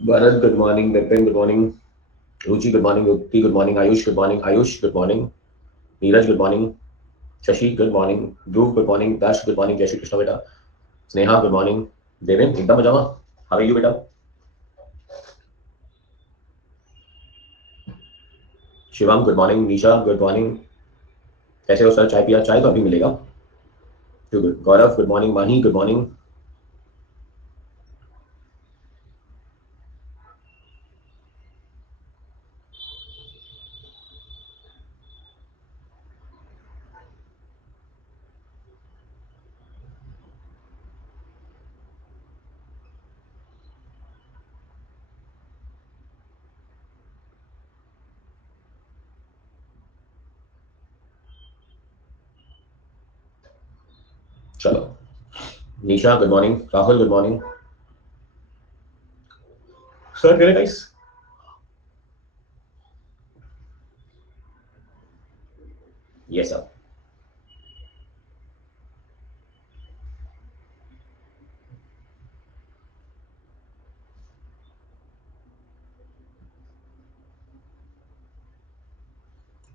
Bharat, good morning. Vipin, good morning. Ruchi, good morning. Yukti, good morning. Ayush, good morning. Ayush, good morning. Neeraj, good morning. Shashi, good morning. Dhruv, good morning. Dash, good morning. Jai Shri Krishna, beta. Sneha, good morning. Devin, एकदम मजामा. How are you, beta? Shivam, good morning. Nisha, good morning. कैसे हो sir? चाय पिया? चाय तो अभी मिलेगा. Too good. गौरव, good morning. Mahi, good morning. चलो. Nisha, good morning. Rahul, good morning. Sir, get it, guys. Yes, sir.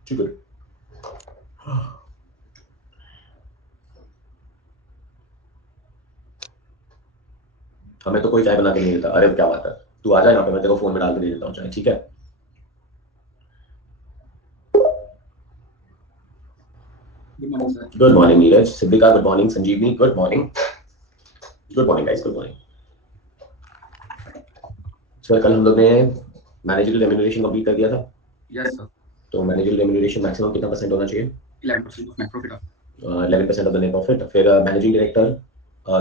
Too good. हमें तो कोई चाय बना के नहीं देता. अरे क्या बात है. तू आ जा यहाँ पे, मैं तेरे को फोन में डाल के दे देता हूँ चाय. ठीक है. Good morning, sir. Good morning, Neeraj. Siddhika, good morning. Sanjeevni, good morning. Good morning, guys. Good morning. Sir कल हम लोग ने मैनेजरियल रेम्यूनरेशन कंप्लीट कर दिया था. Yes, sir. तो मैनेजरियल रेम्यूनरेशन मैक्सिमम कितना परसेंट होना चाहिए? 11% of net profit. 11% of the net profit. फिर मैनेजिंग डायरेक्टर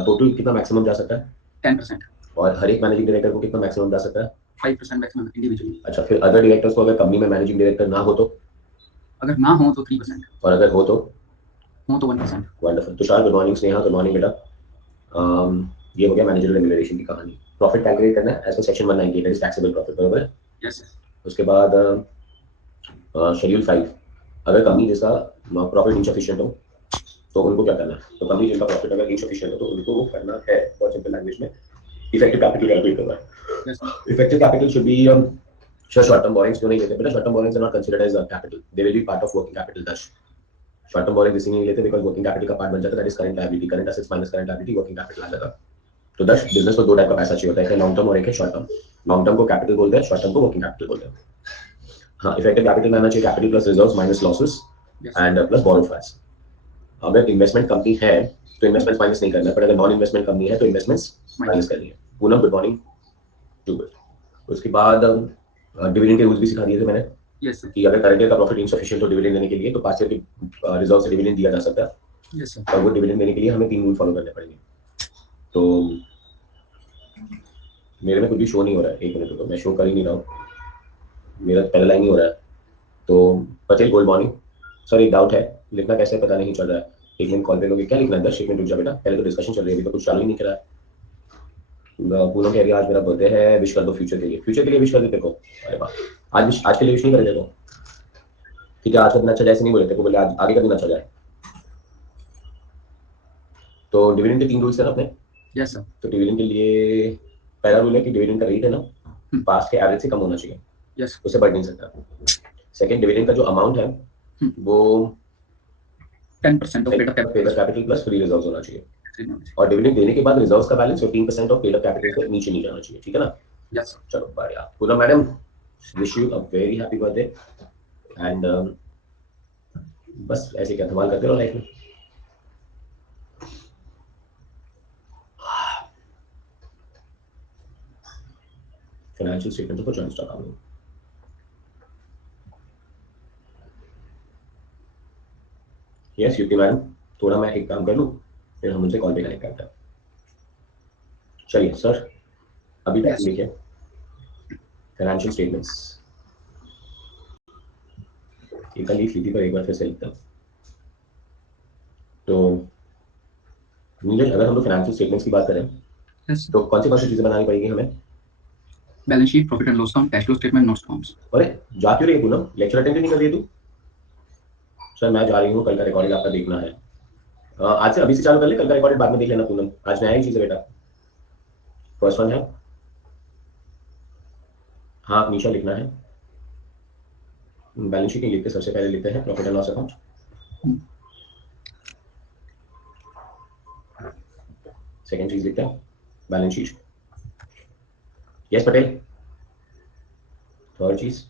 टोटल कितना मैक्सिमम जा सकता है? 10%. और हर एक मैनेजिंग डायरेक्टर को कितना मैक्सिमम जा सकता है? 5% maximum individually. अच्छा, फिर अदर डायरेक्टर्स को अगर कंपनी में मैनेजिंग डायरेक्टर ना हो तो? अगर ना हो तो 3%. और अगर हो तो? 1%. Wonderful. Tushar, good morning. Sneha, good morning बेटा. ये हो गया मैनेजरियल रेम्यूनरेशन की कहानी. प्रॉफिट कैलकुलेट करना है as per section 198 that is taxable profit. बराबर. Yes, sir. उसके बाद शेड्यूल 5, अगर कंपनी जिसका प्रॉफिट इनसफिशिएंट हो तो उनको क्या करना है? तो कंपनी जिनका प्रॉफिट अगर इनसफिशिएंट हो तो उनको वो करना है, बहुत सिंपल लैंग्वेज में, इफेक्टिव कैपिटल कैलकुलेट करना है. Yes, sir. Effective capital should be short term borrowings. जो नहीं लेते बेटा, short term borrowings are not considered as capital, they will be part of working capital. Thus short term borrowings इसी नहीं लेते because working capital का part बन जाता है. That is current liability. Current assets minus current liability, working capital आ जाता है. तो दश बिजनेस को दो टाइप का पैसा चाहिए होता है, एक है लॉन्ग टर्म और एक है शॉर्ट टर्म. लॉन्ग टर्म को कैपिटल बोलते हैं, शॉर्ट टर्म को वर्किंग कैपिटल बोलते हैं. हाँ, इफेक्टिव कैपिटल में आना चाहिए capital plus reserves minus losses Yes, sir. And plus borrow funds. अगर इन्वेस्टमेंट कंपनी है तो इन्वेस्टमेंट्स माइनस नहीं करना है, पर अगर नॉन इन्वेस्टमेंट कंपनी है तो इन्वेस्टमेंट्स माइनस करनी है. Poonam, good morning. Too good. उसके बाद डिविडेंड के रूल्स भी सिखा दिए थे मैंने. Yes, sir. कि अगर करंट ईयर का प्रॉफिट इनसफिशिएंट हो डिविडेंड देने के लिए तो पास्ट ईयर के रिजर्व से डिविडेंड दिया जा सकता है. Yes, sir. और वो डिविडेंड देने के लिए हमें 3 रूल फॉलो करने पड़ेंगे. तो मेरे में कुछ भी शो नहीं हो रहा है. एक मिनट रुको, मैं शो कर ही नहीं रहा हूँ. मेरा पहला लाइन ही हो रहा है. तो पटेल, गुड मॉर्निंग. सर एक डाउट है, लिखना कैसे पता नहीं चल रहा है. एक मिनट कॉल पे लोगे क्या लिखना है? 10 मिनट रुक जा बेटा, पहले तो डिस्कशन चल रही है, अभी तो कुछ चालू ही नहीं करा है. पूनम कह रही है आज मेरा बर्थडे है, विश कर दो फ्यूचर के लिए. फ्यूचर के लिए विश कर देते को. अरे वाह. आज के लिए विश नहीं कर देते. ठीक है, आज का दिन अच्छा जाए ऐसे नहीं बोले थे को, बोले आज आगे का दिन अच्छा जाए. तो डिविडेंड के 3 रूल्स है ना अपने. Yes, sir. तो डिविडेंड के लिए पहला रूल है कि डिविडेंड का रेट है ना पास्ट के एवरेज से कम होना चाहिए. Yes. उससे बढ़ नहीं सकता. सेकंड, डिविडेंड का जो अमाउंट है वो 10% of paid up paid capital. Capital plus free reserves होना चाहिए. Yes, और डिविडेंड देने के बाद रिजर्व्स का balance 15% of paid up capital से नीचे नहीं जाना चाहिए. ठीक है ना? sir. चलो बढ़िया. Poonam madam, wish you a very happy birthday. And बस ऐसे क्या धमाल करते रहो लाइफ में. फाइनेंशियल स्टेटमेंट को जॉइन स्टॉक आउट. यस युक्ति मैडम, थोड़ा मैं एक काम कर लूँ फिर हम उनसे कॉल पे कनेक्ट करते हैं. चलिए सर, अभी Yes. लिखिए फाइनेंशियल स्टेटमेंट्स. एक कल लिख ली थी पर एक बार फिर से लिखता हूँ. तो नीरज, अगर हम लोग फाइनेंशियल स्टेटमेंट्स की बात करें Yes. तो कौन सी चीजें बनानी पड़ेगी हमें? Balance sheet, profit and loss account, cash flow statement, notes forms. अरे जा क्यों रही है पूनम? लेक्चर अटेंड नहीं कर रही है तू? सर मैं जा रही हूँ, कल का रिकॉर्डिंग आपका देखना है. आज से अभी से चालू कर ले, कल का रिकॉर्डिंग बाद में देख लेना पूनम. आज नया ही चीज है बेटा. फर्स्ट वन है हाँ नीचा लिखना है, बैलेंस शीट नहीं लिखते, सबसे पहले लिखते हैं profit and loss account. Second चीज लिखते हैं balance sheet. Yes Patel. Third चीज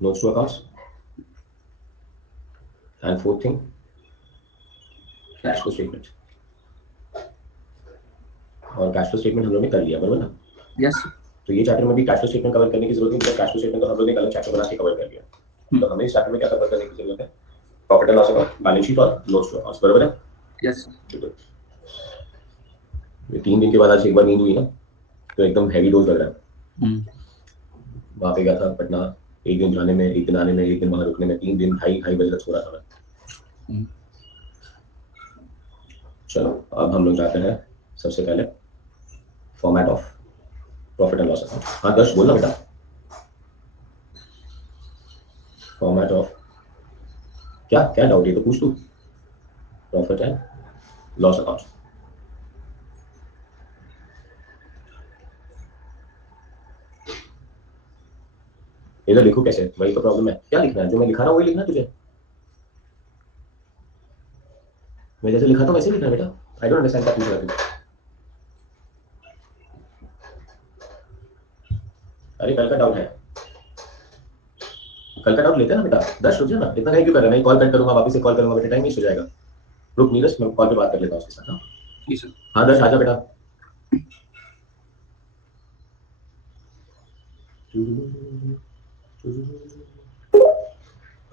notes to accounts. And fourth thing cash flow statement. और कैश फ्लो स्टेटमेंट हम लोग ने कर लिया, बराबर ना? यस तो ये चैप्टर में भी कैश फ्लो स्टेटमेंट कवर करने की जरूरत नहीं, कैश फ्लो स्टेटमेंट तो हम लोग ने एक अलग चैप्टर बना के कवर कर लिया। तो हमें इस चैप्टर में क्या कवर करने की जरूरत है? Profit and loss account, balance sheet और नोट्स टू अकाउंट्स, बराबर है? यस ये 3 दिन के बाद आज एक बार नींद हुई ना, तो एकदम हैवी डोज लग रहा है। वहां पे गया था पटना, एक दिन जाने में, एक दिन आने में, एक दिन वहां रुकने में, 3 दिन ढाई ढाई बजे तक सो रहा था मैं। चलो अब हम लोग जाते हैं सबसे पहले format of profit and loss account. हाँ दर्श बोलना बेटा। फॉर्मेट ऑफ, क्या क्या डाउट है तो पूछ तू। Profit and loss account. इधर लिखो कैसे, वही तो प्रॉब्लम है। क्या लिखना है? जो मैं लिखा रहा हूँ वही लिखना है तुझे। मैं जैसे लिखा था वैसे ही लिखना है बेटा। आई डोंट अंडरस्टैंड क्या पूछ रहा है तू। अरे कल का डाउट है, कल का डाउट लेते हैं ना बेटा। दर्श रुक जा ना, इतना नहीं क्यों कर रहा है? मैं कॉल कट करूंगा, वापस से कॉल करूंगा बेटा, टाइम वेस्ट हो जाएगा। रुक नीरज, मैं कॉल पे बात कर लेता हूँ उसके साथ। हाँ जी सर। हाँ दर्श आजा बेटा।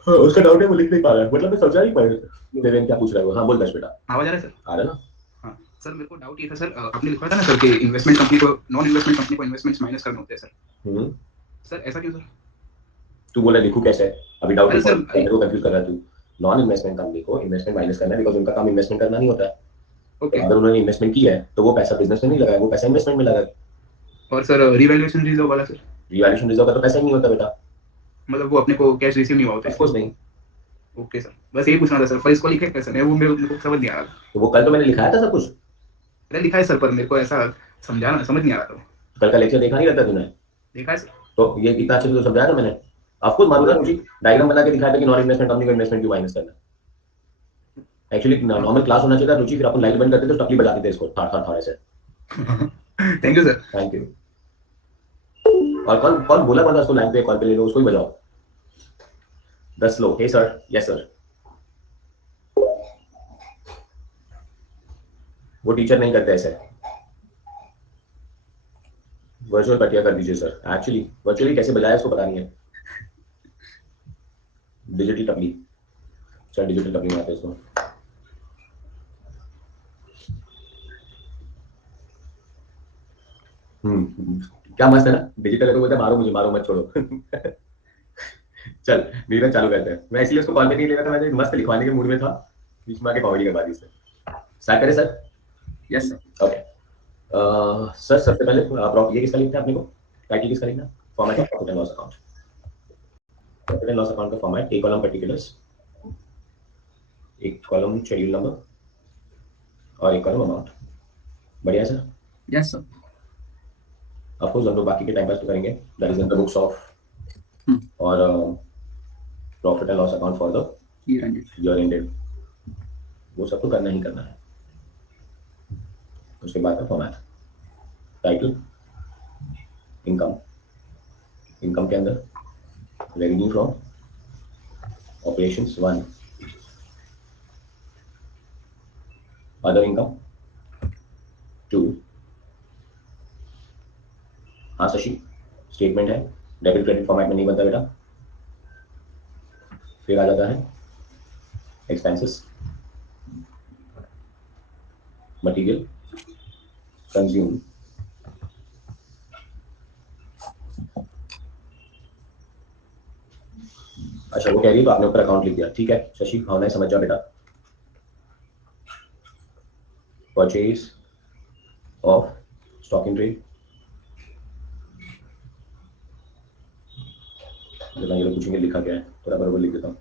हाँ, उसका डाउट है वो लिख नहीं पा रहा है, मतलब मैं समझा नहीं पाया देवेन क्या पूछ रहा है वो। हाँ बोल दर्श बेटा। आवाज आ रहा है सर? आ रहा है ना? हाँ सर, मेरे को डाउट ये था सर, आपने लिखा था ना सर कि इन्वेस्टमेंट कंपनी को, नॉन इन्वेस्टमेंट कंपनी को इन्वेस्टमेंट्स माइनस करने होते हैं सर। हम्म। सर ऐसा क्यों सर? तू बोला लिखू कैसे? अभी डाउट अरे लिखो, सर मेरे को कंफ्यूज कर रहा है तू। नॉन इन्वेस्टमेंट कंपनी को इन्वेस्टमेंट माइनस करना है, बिकॉज उनका काम इन्वेस्टमेंट करना नहीं होता है। तो ओके। अगर उन्होंने इन्वेस्टमेंट की है तो वो पैसा बिजनेस में नहीं लगा है, वो पैसा इन्वेस्टमेंट में लगा है। और सर रिवैल्यूएशन रिजर्व वाला सर, रिवैल्यूएशन रिजर्व का तो पैसा ही नहीं होता बेटा। मतलब वो अपने को कैश रिसीव नहीं हुआ होता ऑफ इसलिए। कोर्स नहीं। ओके सर, बस यही पूछना था सर, पर इसको लिखे कैसे? मैं वो मेरे को समझ नहीं आ रहा था। तो वो कल तो मैंने लिखाया था सब कुछ। अरे लिखा है सर, पर मेरे को ऐसा समझाना समझ नहीं आ रहा था। कल का लेक्चर देखा नहीं रहता तूने? देखा है सर। तो ये इतना अच्छे से तो समझाया था मैंने। ऑफकोर्स मारूंगा रुचि, डायग्राम बना के दिखाया था कि नॉन इन्वेस्टमेंट कंपनी को इन्वेस्टमेंट क्यों माइनस करना है। एक्चुअली नॉर्मल क्लास होना चाहिए था रुचि, फिर अपन लाइट बंद करते तो टपली बजाते थे इसको थाड़ थाड़ थाड़ ऐसे। Thank you sir. Thank you. और कौन कौन बोला कौन था उसको लाइन पे कॉल पे ले लो, उसको ही बजाओ। 10 लोग, हे सर, यस सर। वो टीचर नहीं करते ऐसे। वर्चुअल कटिया कर दीजिए सर। एक्चुअली वर्चुअली कैसे बजाया उसको पता नहीं है। डिजिटल टपली। चल डिजिटल टपली में आते हैं उसको। क्या मस्त है ना, डिजिटल है तो बोलते हैं, मारो मुझे मारो मत छोड़ो। चल नीरज चालू करते हैं। मैं इसलिए उसको कॉल पे नहीं ले रहा था, मैं मस्त लिखवाने के मूड में था, बीच में आके कॉमेडी करवा दी इससे। स्टार्ट करें sir? Yes sir. Okay. Sir सबसे पहले ये किसका लिखना है अपने को? टाइटल किसका लिखना है? Format of profit and loss account. Profit and loss account का फॉर्मेट, एक कॉलम पर्टिकुलर्स, एक कॉलम शेड्यूल नंबर और एक कॉलम अमाउंट। बढ़िया सर। Yes sir. ऑफकोर्स हम लोग बाकी के टाइम पास तो करेंगे, that is in the books of और profit and loss account for the ये रंजित। ईयर एंडेड, वो सब तो करना ही करना है। उसके बाद का फॉर्मेट, टाइटल, इनकम, इनकम के अंदर revenue from operations 1, other income 2। हाँ शशि, स्टेटमेंट है, डेबिट क्रेडिट फॉर्मेट में नहीं बनता बेटा। फिर आ जाता है एक्सपेंसेस, मटेरियल कंज्यूम। अच्छा वो कह रही है तो आपने ऊपर अकाउंट लिख दिया, ठीक है शशि, भावना है, समझ जाओ बेटा। Purchase of stock in trade, जरा ये लोग पूछेंगे लिखा क्या है, थोड़ा बराबर लिख देता हूँ।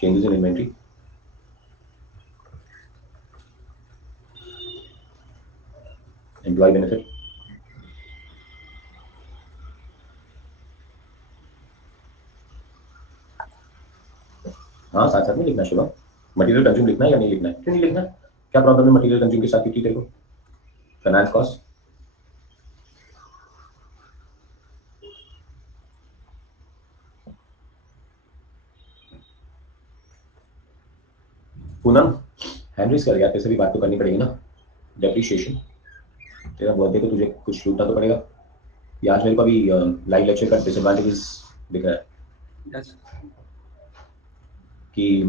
Changes in inventory, employ benefit, हाँ साथ साथ में लिखना शुभम। मटेरियल कंज्यूम लिखना है या नहीं लिखना है? क्यों नहीं लिखना? क्या प्रॉब्लम है मटेरियल कंज्यूम के साथ? क्योंकि तेरे को finance cost, Poonam hand raise कर, यार तेरे से भी बात तो करनी पड़ेगी ना। डेप्रिशिएशन, तेरा बर्थडे तो तुझे कुछ लूटना तो पड़ेगा। ये आज मेरे को अभी लाइव लेक्चर का डिसएडवांटेजेस दिख रहा है Yes. कि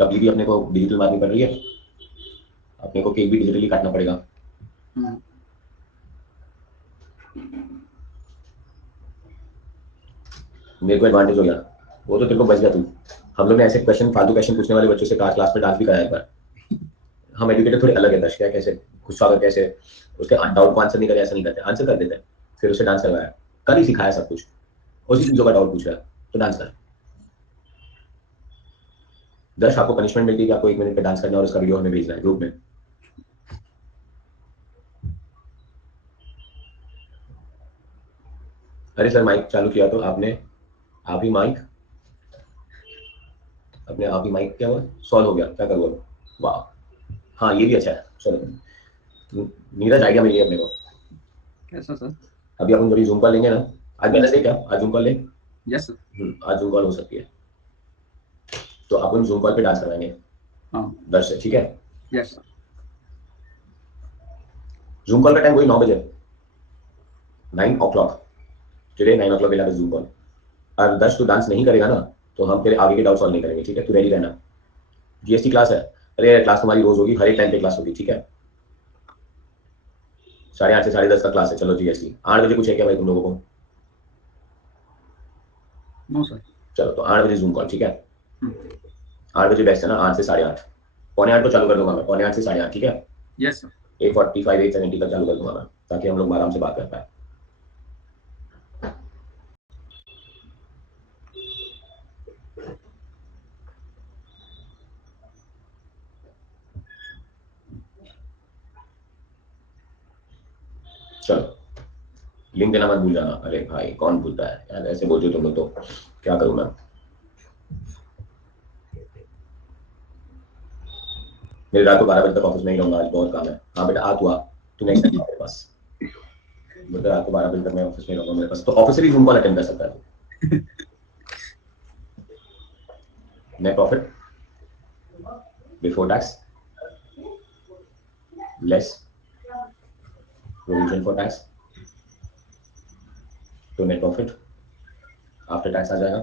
डब्ल्यू भी अपने को डिजिटल मारनी पड़ रही है, अपने को केक भी डिजिटली काटना पड़ेगा। Hmm. मेरे को एडवांटेज हो गया, वो तो तेरे को बच गया तू। हम लोग ने ऐसे क्वेश्चन, फालतू क्वेश्चन पूछने वाले बच्चों से क्लास में डांस भी कराया एक बार। हम एजुकेटेड थोड़े अलग है दर्श, क्या कैसे गुस्सा करके कैसे उसके डाउट को आंसर नहीं करे, ऐसा नहीं करते, आंसर कर देते हैं। फिर उसे डांस करवाया, कल ही सिखाया सब कुछ, उसी चीजों का डाउट पूछ रहा है तो डांस कर। दर्श आपको पनिशमेंट मिलती है कि आपको 1 मिनट पे डांस करना है और उसका वीडियो हमें भेजना है ग्रुप में। अरे सर माइक चालू किया तो आपने, आप ही माइक, अपने आप ही माइक क्या हुआ, सॉल्व हो गया, क्या करूँ अब? वाह, हाँ ये भी अच्छा है। चलो नीरज आइडिया मिली है अपने को। कैसा सर? अभी अपन जब जूम कॉल लेंगे ना, आज वेडनेसडे क्या, आज जूम कॉल ले। Yes sir. आज जूम कॉल हो सकती है तो अपन जूम कॉल पे डांस करवाएंगे हाँ. 10 से, ठीक है? Yes sir. जूम कॉल का टाइम वही 9 बजे, 9 o'clock, टुडे 9 o'clock वेला जूम कॉल। और 10 तू डांस नहीं करेगा ना तो हम तेरे आगे के डाउट सॉल्व नहीं करेंगे, ठीक है? तू रेडी रहना। जीएसटी क्लास है, अरे क्लास तुम्हारी रोज होगी, हर एक टाइम पे क्लास होगी, ठीक है? 8:30 से 10:30 का क्लास है। चलो जीएसटी 8 बजे कुछ है क्या भाई तुम लोगों को? No sir. चलो तो 8 बजे जूम कॉल, ठीक है? Hmm. 8 बजे बेस्ट है ना, 8 से 8:30, पौने 8 को चालू कर दूंगा मैं, पौने 8 से 8:30, ठीक है? Yes sir. 8:45 8:70 तक चालू कर दूंगा मैं, ताकि हम लोग आराम से बात कर पाए। चलो लिंक देना मत भूल जाना। अरे भाई कौन भूलता है यार, ऐसे बोलते हो तुम लोग तो क्या करूं मैं। मेरी रात को 12 बजे तक ऑफिस में ही रहूंगा, आज बहुत काम है। हाँ बेटा आ, तू नेक्स्ट टाइम मेरे पास। बेटा रात को 12 बजे तक मैं ऑफिस में रहूंगा, मेरे पास तो ऑफिस से भी जूम कॉल अटेंड कर सकता है। Net profit before tax less provision for tax, तो नेट प्रॉफिट आफ्टर टैक्स आ जाएगा।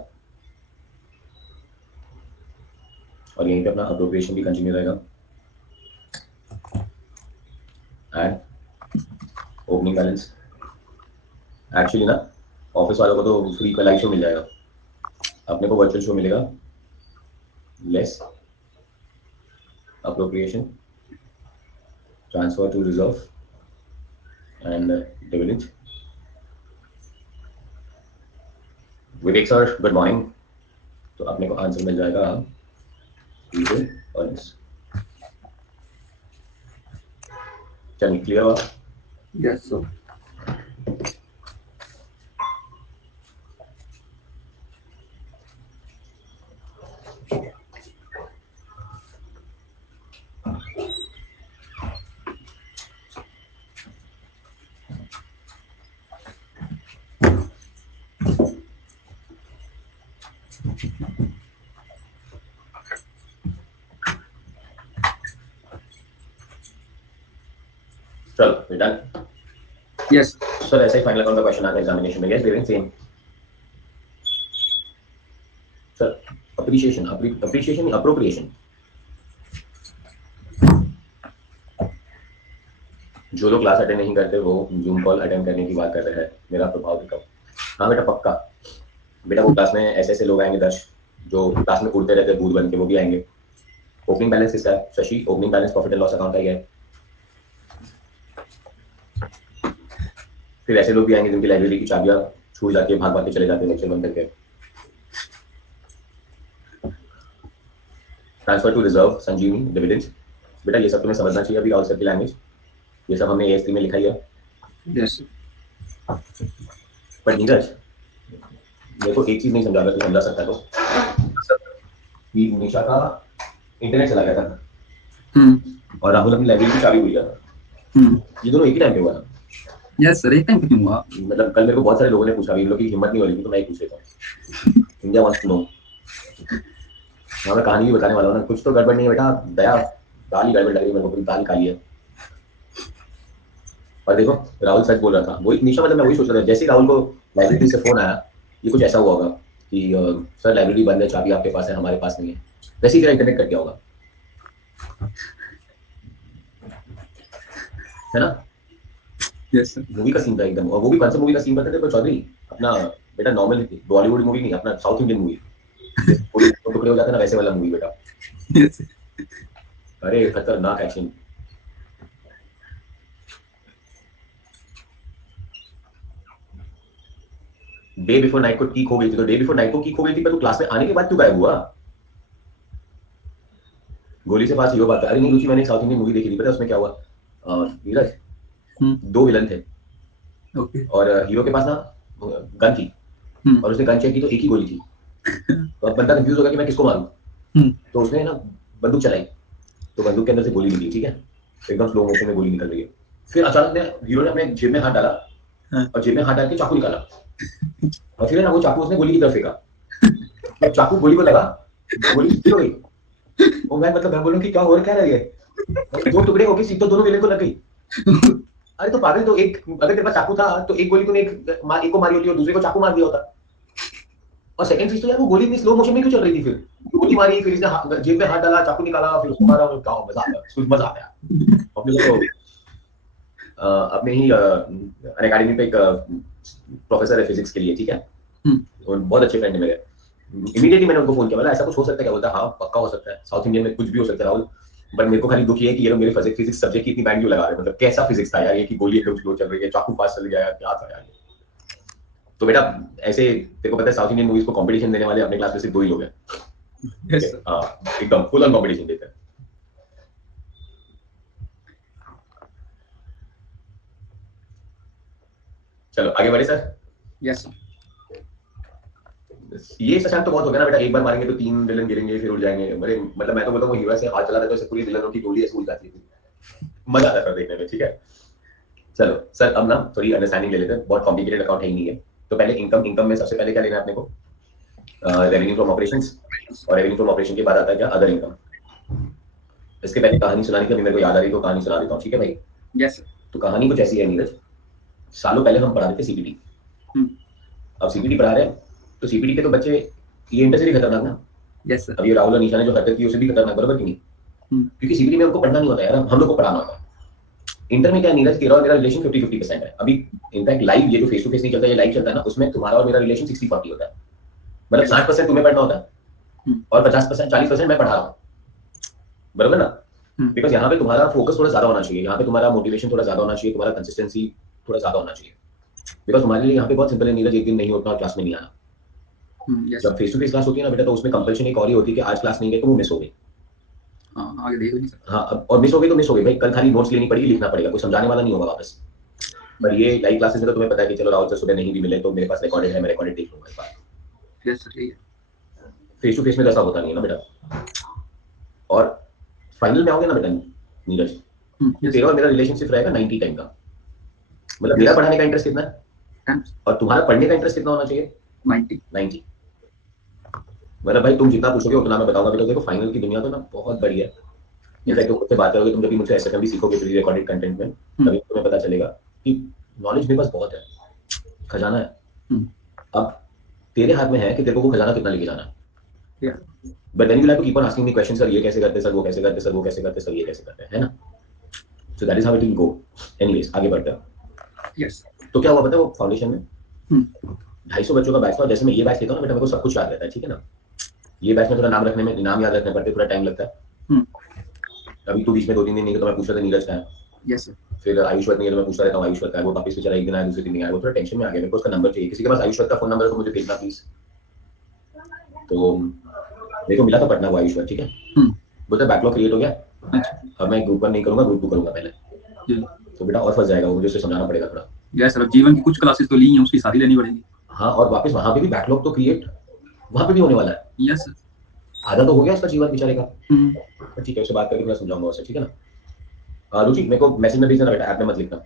और यहीं पे अपना अप्रोप्रिएशन भी कंटिन्यू रहेगा। एंड ओपनिंग बैलेंस, एक्चुअली ना ऑफिस वालों को तो फ्री का लाइव शो मिल जाएगा, अपने को वर्चुअल शो मिलेगा। Less appropriation, transfer to reserve and dividend. Vivek sir good morning. तो अपने को आंसर मिल जाएगा रिटेल अर्निंग्स। चलिए क्लियर हुआ? Yes sir. चलो बेटा, Yes. सर ऐसा ही फाइनल अकाउंट का क्वेश्चन आता है एग्जामिनेशन में, yes Deven same. Sir appreciation, appreciation appropriation, जो लोग क्लास अटेंड नहीं करते वो जूम कॉल अटेंड करने की बात कर रहे हैं, मेरा प्रभाव दिखाओ। हाँ बेटा पक्का, बेटा वो क्लास में ऐसे ऐसे लोग आएंगे दर्श, जो क्लास में उड़ते रहते हैं भूत बन के, वो भी आएंगे। ओपनिंग बैलेंस किसका है Shashi? Opening balance profit and loss account का ही है। फिर ऐसे लोग भी आएंगे जिनकी लाइब्रेरी की चाबियां छूट जाती है, भाग भाग के चले जाते हैं लेक्चर बंद करके। Transfer to reserve, Sanjeevani, dividends, बेटा ये सब तुम्हें समझना चाहिए अभी राहुल सर की लैंग्वेज, ये सब हमने AS3 में लिखा ही है। यस पर नीरज मेरे को एक चीज नहीं समझा, अगर तू समझा सकता है तो, कि निशा का इंटरनेट चला गया था और राहुल अपनी लाइब्रेरी की चाबी भूल गया था, ये दोनों एक ही टाइम पे हुआ था। यस सर, एक टाइम पे क्यों हुआ? मतलब कल मेरे को बहुत सारे लोगों ने पूछा, इन लोगों की हिम्मत नहीं हो रही थी, तो मैं ही पूछ लेता हूँ। India wants to know. हाँ मैं कहानी भी बताने वाला हूँ ना, कुछ तो गड़बड़ नहीं है बेटा, दया दाल ही गड़बड़ लग रही है मेरे को, दाल काली है। और देखो राहुल सच बोल रहा था, वही निशा, मतलब मैं वही सोच रहा था, जैसे राहुल को लाइब्रेरी से फोन आया, ये कुछ ऐसा हुआ होगा कि सर लाइब्रेरी बंद है, चाबी आपके पास है, हमारे पास नहीं है, वैसे ही तेरा इंटरनेट कट गया होगा, है ना? Yes sir. मूवी का सीन था एकदम, और वो भी कौन सा मूवी का सीन बताते थे चौधरी, अपना बेटा नॉर्मल बॉलीवुड मूवी नहीं, अपना साउथ इंडियन मूवी, पूरे टुकड़े हो जाते हैं ना, वैसे वाला मूवी बेटा। यस अरे खतरनाक एक्शन। डे बिफोर नाइट को की खो गई थी, तो डे बिफोर नाइट को की खो गई थी, पर तू क्लास में आने के बाद क्यों गायब हुआ? गोली से पास ये बात है। अरे नहीं रुचि, मैंने एक साउथ इंडियन मूवी देखी थी, पता है उसमें क्या हुआ? नीरज, दो विलन थे ओके और हीरो के पास ना गन थी, और उसने गन चेक की तो एक ही गोली थी, तो अब बंदा कंफ्यूज हो गया कि मैं किसको मारूं, तो उसने ना बंदूक चलाई, तो बंदूक के अंदर से गोली निकली, ठीक है, एकदम स्लो मोशन में गोली निकल रही है, फिर अचानक ने हीरो ने अपने जेब में हाथ डाला और जेब में हाथ डाल के चाकू निकाला, और फिर ना वो चाकू उसने गोली की तरफ फेंका, तो चाकू गोली को लगा, गोली सीधी हो गई। और मैं मतलब मैं बोलूं कि क्या हो रहा है, दो टुकड़े होके सीधे दोनों विलेन को लग गई। अरे तो पागल, तो एक अगर तेरे पास चाकू था तो एक गोली तूने एक को मारी होती और दूसरे को चाकू मार दिया होता। और सेकंड चीज तो यार वो गोली इतनी स्लो मोशन में क्यों चल रही थी? फिर गोली मारी, फिर इसने जेब में हाथ डाला, चाकू निकाला, फिर उसको मारा, और क्या मजा आया, कुछ मजा आया। अपने को अपने ही अकेडमी पे एक प्रोफेसर है फिजिक्स के लिए, ठीक है, और बहुत अच्छे फ्रेंड है मेरे। इमीडिएटली मैंने उनको फोन किया, बोला ऐसा कुछ हो सकता है क्या? बोलता हाँ पक्का हो सकता है, साउथ इंडियन में कुछ भी हो सकता है राहुल, बट मेरे को खाली दुख ये है कि ये लोग मेरे फिजिक्स सब्जेक्ट की इतनी बैंड क्यों लगा रहे हैं, मतलब कैसा फिजिक्स था यार ये, कि गोली एकदम स्लो चल रही है, चाकू पास चल गया, क्या था यार। तो बेटा ऐसे तेरे को पता है साउथ इंडियन मूवीज को कंपटीशन देने वाले अपने क्लास में सिर्फ दो ही लोग हैं। यस हाँ एकदम फुल ऑन कंपटीशन देते हैं। चलो आगे बढ़े सर। यस ये शशांक तो बहुत हो गया ना बेटा, एक बार मारेंगे तो 3 विलन गिरेंगे फिर उड़ जाएंगे, अरे मतलब मैं तो बोलता हूँ हीरो से हाथ चला रहा था, तो पूरी विलनों की गोली ऐसे उड़ जाती थी, मजा आता था देखने में, ठीक है। चलो सर अब ना थोड़ी अंडरस्टैंडिंग ले लेते हैं, बहुत कॉम्प्लिकेटेड अकाउंट है ही नहीं है। तो पहले इनकम में सबसे पहले क्या लेना है अपने को? रेवेन्यू फ्रॉम ऑपरेशंस, और रेवेन्यू फ्रॉम ऑपरेशन के बाद आता है क्या? Other income. इसके पहले कहानी सुनानी थी, अभी मेरे को याद आ रही तो कहानी सुना देता हूँ, ठीक है भाई? यस तो कहानी कुछ ऐसी है नीरज, सालों पहले हम पढ़ा रहे थे सीपीटी, अब सीपीटी पढ़ा रहे हैं तो सीपीटी के तो बच्चे, ये इंटर से भी खतरनाक ना। यस सर अब ये राहुल और निशा ने जो हरकत की उससे भी खतरनाक, बराबर की नहीं? क्योंकि सीपीटी में हमको पढ़ना नहीं होता यार, हम लोग को पढ़ाना होता है। इंटर में क्या नीरज, तेरा और मेरा रिलेशन 50-50% है अभी। इनफैक्ट लाइव ये जो फेस टू फेस नहीं चलता, ये लाइव चलता है ना, उसमें तुम्हारा और मेरा रिलेशन 60-40 होता है, मतलब 60% तुम्हें पढ़ना होता है और 50% 40% मैं पढ़ा रहा हूँ, बराबर ना? बिकॉज यहाँ पे तुम्हारा फोकस थोड़ा ज्यादा होना चाहिए, यहाँ पे तुम्हारा मोटिवेशन थोड़ा ज्यादा होना चाहिए, तुम्हारा कंसिस्टेंसी थोड़ा ज्यादा होना चाहिए, बिकॉज तुम्हारे लिए यहाँ पे बहुत सिंपल है नीरज, एक दिन नहीं होता और क्लास में नहीं आना। जब फेस टू फेस क्लास होती है ना बेटा, तो उसमें कंपल्शन एक और ही होती है कि आज क्लास नहीं गए तो वो मिस हो गई। आगे देख नहीं सकता। हाँ और मिस हो गई तो मिस हो गई भाई, कल खाली नोट्स लेनी पड़ेगी, लिखना पड़ेगा, कोई समझाने वाला नहीं होगा वापस। पर ये लाइव क्लासेस में तो तुम्हें पता है कि चलो राहुल से सुबह नहीं भी मिले तो मेरे पास रिकॉर्डेड है, मैं रिकॉर्डेड देख लूंगा एक बार। Yes sir face to face में तो ऐसा होता नहीं है ना बेटा। और फाइनल में आओगे ना बेटा नीरज, तो तेरा और मेरा रिलेशनशिप रहेगा 90 टाइम का, मतलब मेरा पढ़ाने का इंटरेस्ट कितना है और तुम्हारा पढ़ने का इंटरेस्ट कितना होना चाहिए? 90। मतलब भाई तुम जितना पूछोगे उतना मैं बताऊंगा बेटा। देखो फाइनल की दुनिया तो ना बहुत बड़ी है, इनफैक्ट तुम मुझसे बात करोगे, तुम जब मुझसे एसएफएम भी सीखोगे प्री रिकॉर्डेड कंटेंट में, तभी तुम्हें पता चलेगा कि नॉलेज मेरे पास बहुत है, खजाना है। अब तेरे हाथ में है कि तेरे को वो खजाना कितना लेके जाना है। But then you have to keep on asking me questions, sir ये कैसे करते, सर वो कैसे करते, सर वो कैसे करते, सर ये कैसे करते, है ना? So that is how it will go. Anyways आगे बढ़ते हैं। यस तो क्या हुआ पता है, वो फाउंडेशन में 250 बच्चों का बैच था, और जैसे मैं ये बैच लेता हूँ ना बेटा, मेरे को सब कुछ याद रहता है, ठीक है ना? ये बैच में थोड़ा नाम रखने में, नाम याद रखने पड़ते, थोड़ा टाइम लगता है। अभी तू बीच में 2-3 दिन नहीं तो मैं पूछ रहा था नीरज का है, यस फिर आयुष्वत नहीं है तो मैं पूछता रहता हूँ आयुष्वत का है, वो वापस बेचारा एक दिन आया दूसरे दिन नहीं आया, वो थोड़ा टेंशन में आ गया, मेरे को उसका नंबर चाहिए, किसी के पास आयुष्वत का फोन नंबर है तो मुझे भेजना प्लीज। तो मेरे को मिला था पटना वो आयुष्वत, ठीक है, बोलता बैकलॉग क्रिएट हो गया, अब मैं ग्रुप 1 नहीं करूंगा, ग्रुप 2 करूंगा पहले, तो बेटा और फंस जाएगा वो, मुझे उसे समझाना पड़ेगा थोड़ा। यस सर, जीवन की कुछ क्लासेस तो ली हैं, उसकी सारी लेनी पड़ेगी। हाँ, और वापस वहां पे भी बैकलॉग तो क्रिएट वहां पे भी होने वाला है। Yes sir. आधा तो हो गया उसका जीवन बेचारे का। ठीक है, उससे बात करके मैं समझाऊंगा उसे, ठीक है ना। रुचि मेरे को मैसेज में भेजना बेटा, ऐप में मत लिखना।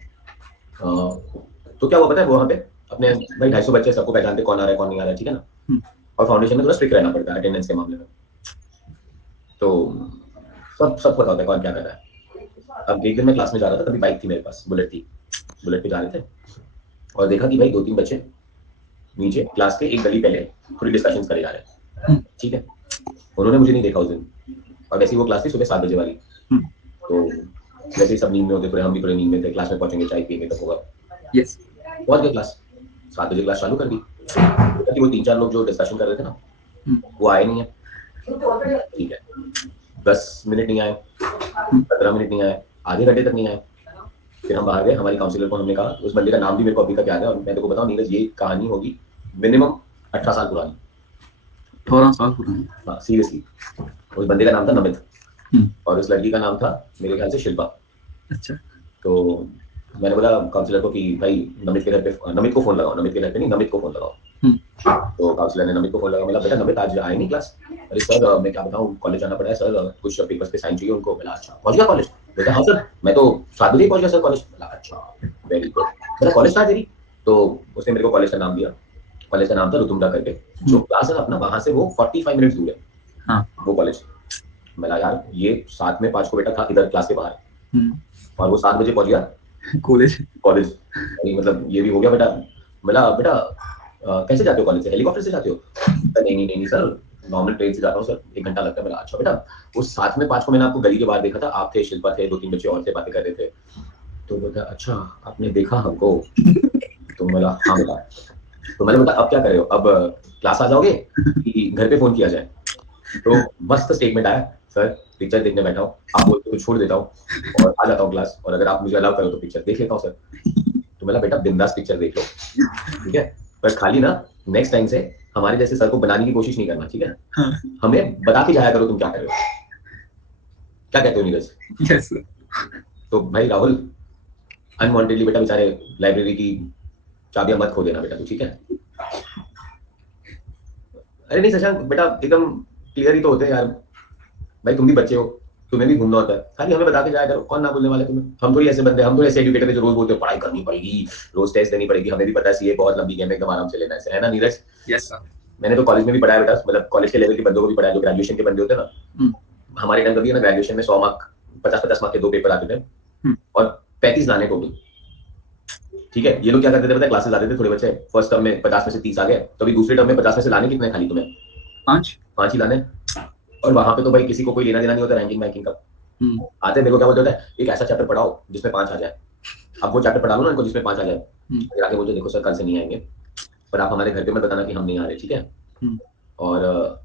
तो क्या हुआ पता है, वो वहाँ पे अपने भाई 250 बच्चे सबको पहचानते कौन आ रहा है कौन नहीं आ रहा है, ठीक है ना। और फाउंडेशन में थोड़ा स्ट्रिक्ट रहना पड़ता है अटेंडेंस के मामले में, तो सब पता होता है कौन क्या कर रहा है। अब एक दिन मैं क्लास में जा रहा था, तभी बाइक थी मेरे पास, बुलेट थी, बुलेट पे जा रहे थे और देखा कि भाई 2-3 बच्चे नीचे क्लास के एक गली पहले थोड़ी डिस्कशन करे जा रहे हैं, ठीक है। उन्होंने मुझे नहीं देखा उस दिन, और वैसे ही वो क्लास थी सुबह 7 बजे वाली, तो वैसे ही सब नींद में होते, थोड़े हम भी थोड़े नींद में थे, क्लास में पहुंचेंगे चाय पियेंगे तब होगा। यस, पहुंच गए क्लास, 7 बजे क्लास चालू कर दी, कि वो 3-4 लोग जो डिस्कशन कर रहे थे ना, वो आए नहीं है, ठीक है, 10 मिनट नहीं आए, 15 मिनट नहीं आए, आधे घंटे तक नहीं आए। फिर हम बाहर गए, हमारी काउंसिलर को हमने कहा, उस बंदे का नाम भी मेरे को अभी तक याद है, और मैं तेरे को बताऊं नीरज, ये कहानी होगी मिनिमम 18 साल पुरानी। 18 साल पुरानी? हाँ सीरियसली। उस बंदे का नाम था नमित, और उस लड़की का नाम था मेरे ख्याल से शिल्पा। अच्छा। तो मैंने बोला काउंसिलर को कि भाई नमित के घर पे, नमित को फोन लगाओ, नमित के घर पे नहीं, नमित को फोन लगाओ। तो काउंसिलर ने नमित को फोन लगा, बोला बेटा नमित आज आए नहीं क्लास। अरे सर मैं क्या बताऊं, कॉलेज जाना पड़ा है सर, कुछ पेपर्स पे साइन चाहिए उनको। बोला अच्छा, पहुंच गया कॉलेज? बोला हाँ सर, मैं तो 7 बजे पहुंच गया सर कॉलेज। बोला अच्छा वेरी गुड। बोला कॉलेज कहाँ है तेरी? तो उसने मेरे को कॉलेज का नाम दिया, कॉलेज का नाम था रुतुमरा करके, जो क्लास है अपना वहां से वो 45 मिनट दूर है। हाँ वो कॉलेज। मैंने यार ये 7 में 5 को बेटा था इधर क्लास के बाहर, और वो 7 बजे पहुंच गया कॉलेज। मतलब ये भी हो गया बेटा। बोला बेटा कैसे जाते हो कॉलेज से, हेलीकॉप्टर से जाते हो? नहीं सर, नॉर्मल ट्रेन से जाता हूँ सर, 1 घंटा लगता है। मेरा अच्छा बेटा, उस 7 में 5 को मैंने आपको गली के बाहर देखा था, आप थे, शिल्पा थे, 2-3 बच्चे और थे, बातें कर रहे थे। तो बोलता अच्छा आपने देखा हमको? तो बोला हाँ बेटा। तो मैंने बोला अब क्या कर रहे हो, अब क्लास आ जाओगे कि घर पे फोन किया जाए? तो मस्त स्टेटमेंट आया, सर पिक्चर देखने बैठा हूँ, आप बोलते तो छोड़ देता हूँ और आ जाता हूँ क्लास, और अगर आप मुझे अलाउ करो तो पिक्चर देख लेता हूँ सर। तो मैंने बेटा बिंदास पिक्चर देख लो, ठीक है, पर खाली ना नेक्स्ट टाइम से हमारे जैसे सर को बनाने की कोशिश नहीं करना, ठीक है। हमें बता के जाया करो तुम क्या कर रहे हो। क्या कहते हो नीरज? यस। तो भाई राहुल, अनवांटेडली बेटा बेचारे लाइब्रेरी की चाबियां मत खो देना बेटा तू, ठीक है। अरे नहीं शशांक बेटा, एकदम क्लियर ही तो होते हैं यार, भाई तुम भी बच्चे हो, तुम्हें भी घूमना होता है, खाली हमें बता के जाया करो, कौन ना बोलने वाले तुम्हें। हम थोड़ी ऐसे बंदे, हम थोड़ी ऐसे एजुकेटेड जो रोज बोलते हो पढ़ाई करनी पड़ेगी, रोज टेस्ट देनी पड़ेगी, हमें भी पता है सीए बहुत लंबी गेम है, एकदम आराम से लेना है ना नीरज? Yes sir. मैंने तो कॉलेज में भी पढ़ाया बेटा, मतलब कॉलेज के लेवल के बंदों को भी पढ़ाया, जो ग्रेजुएशन के बंदे होते हैं ना। हमारे टाइम कभी ना ग्रेजुएशन में 100 मार्क 50-50 मार्क के 2 पेपर आते थे और 35 लाने टोटल, ठीक है। ये लोग क्या करते थे पता है, क्लासेस आते थे थोड़े बच्चे, फर्स्ट टर्म में 50 में से 30 आ गए, तो अभी दूसरे टर्म में 50 में से लाने कितने खाली तुम्हें? 5 ही लाने। और वहां पे तो भाई किसी को कोई लेना देना नहीं होता रैंकिंग वैंकिंग का। आते मेरे को क्या बोलते होता है, एक ऐसा चैप्टर पढ़ाओ जिसमें 5 आ जाए। अब वो चैप्टर पढ़ा लो ना इनको जिसमें 5 आ जाए, फिर आके बोलते देखो सर कल से नहीं आएंगे, पर आप हमारे घर पे मत बताना कि हम नहीं आ रहे, ठीक है। और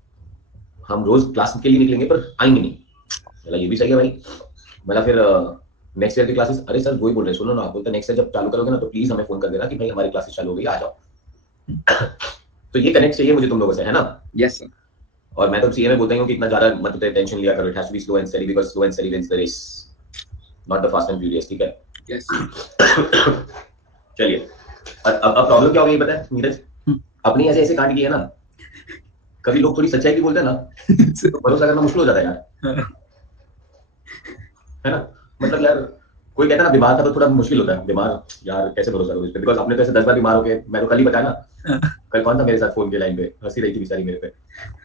हम रोज क्लास के लिए निकलेंगे पर आएंगे नहीं। मतलब ये भी सही है भाई। मतलब फिर नेक्स्ट ईयर की क्लासेस, अरे सर वही बोल रहे, सुनो ना, आप बोलते नेक्स्ट ईयर जब चालू करोगे ना तो प्लीज हमें फोन कर देना कि भाई हमारी क्लासेस चालू हो गई, आ जाओ। तो ये कनेक्ट चाहिए मुझे तुम लोगों से, है ना? Yes sir. और मैं तो सीए में बोलता हूँ कि इतना ज्यादा मत टेंशन लिया करो, it has to be slow and steady because slow and steady wins the race, not the fast and furious, ठीक है। यस। चलिए, अब प्रॉब्लम क्या हो गई पता है नीरज? अपनी ऐसे ऐसे कांड किए ना, कभी लोग थोड़ी सच्चाई भी बोलते हैं ना तो भरोसा करना मुश्किल हो जाता है यार, है ना? मतलब यार कोई कहता है ना बीमार था तो थोड़ा मुश्किल होता है, बीमार यार कैसे भरोसा करूं इस पे, बिकॉज आपने तो ऐसे 10 बार बीमार हो गए, मैं तो कल ही बताया ना, कल कौन था मेरे साथ फोन के लाइन पे, हंसी रही थी बेचारी मेरे पे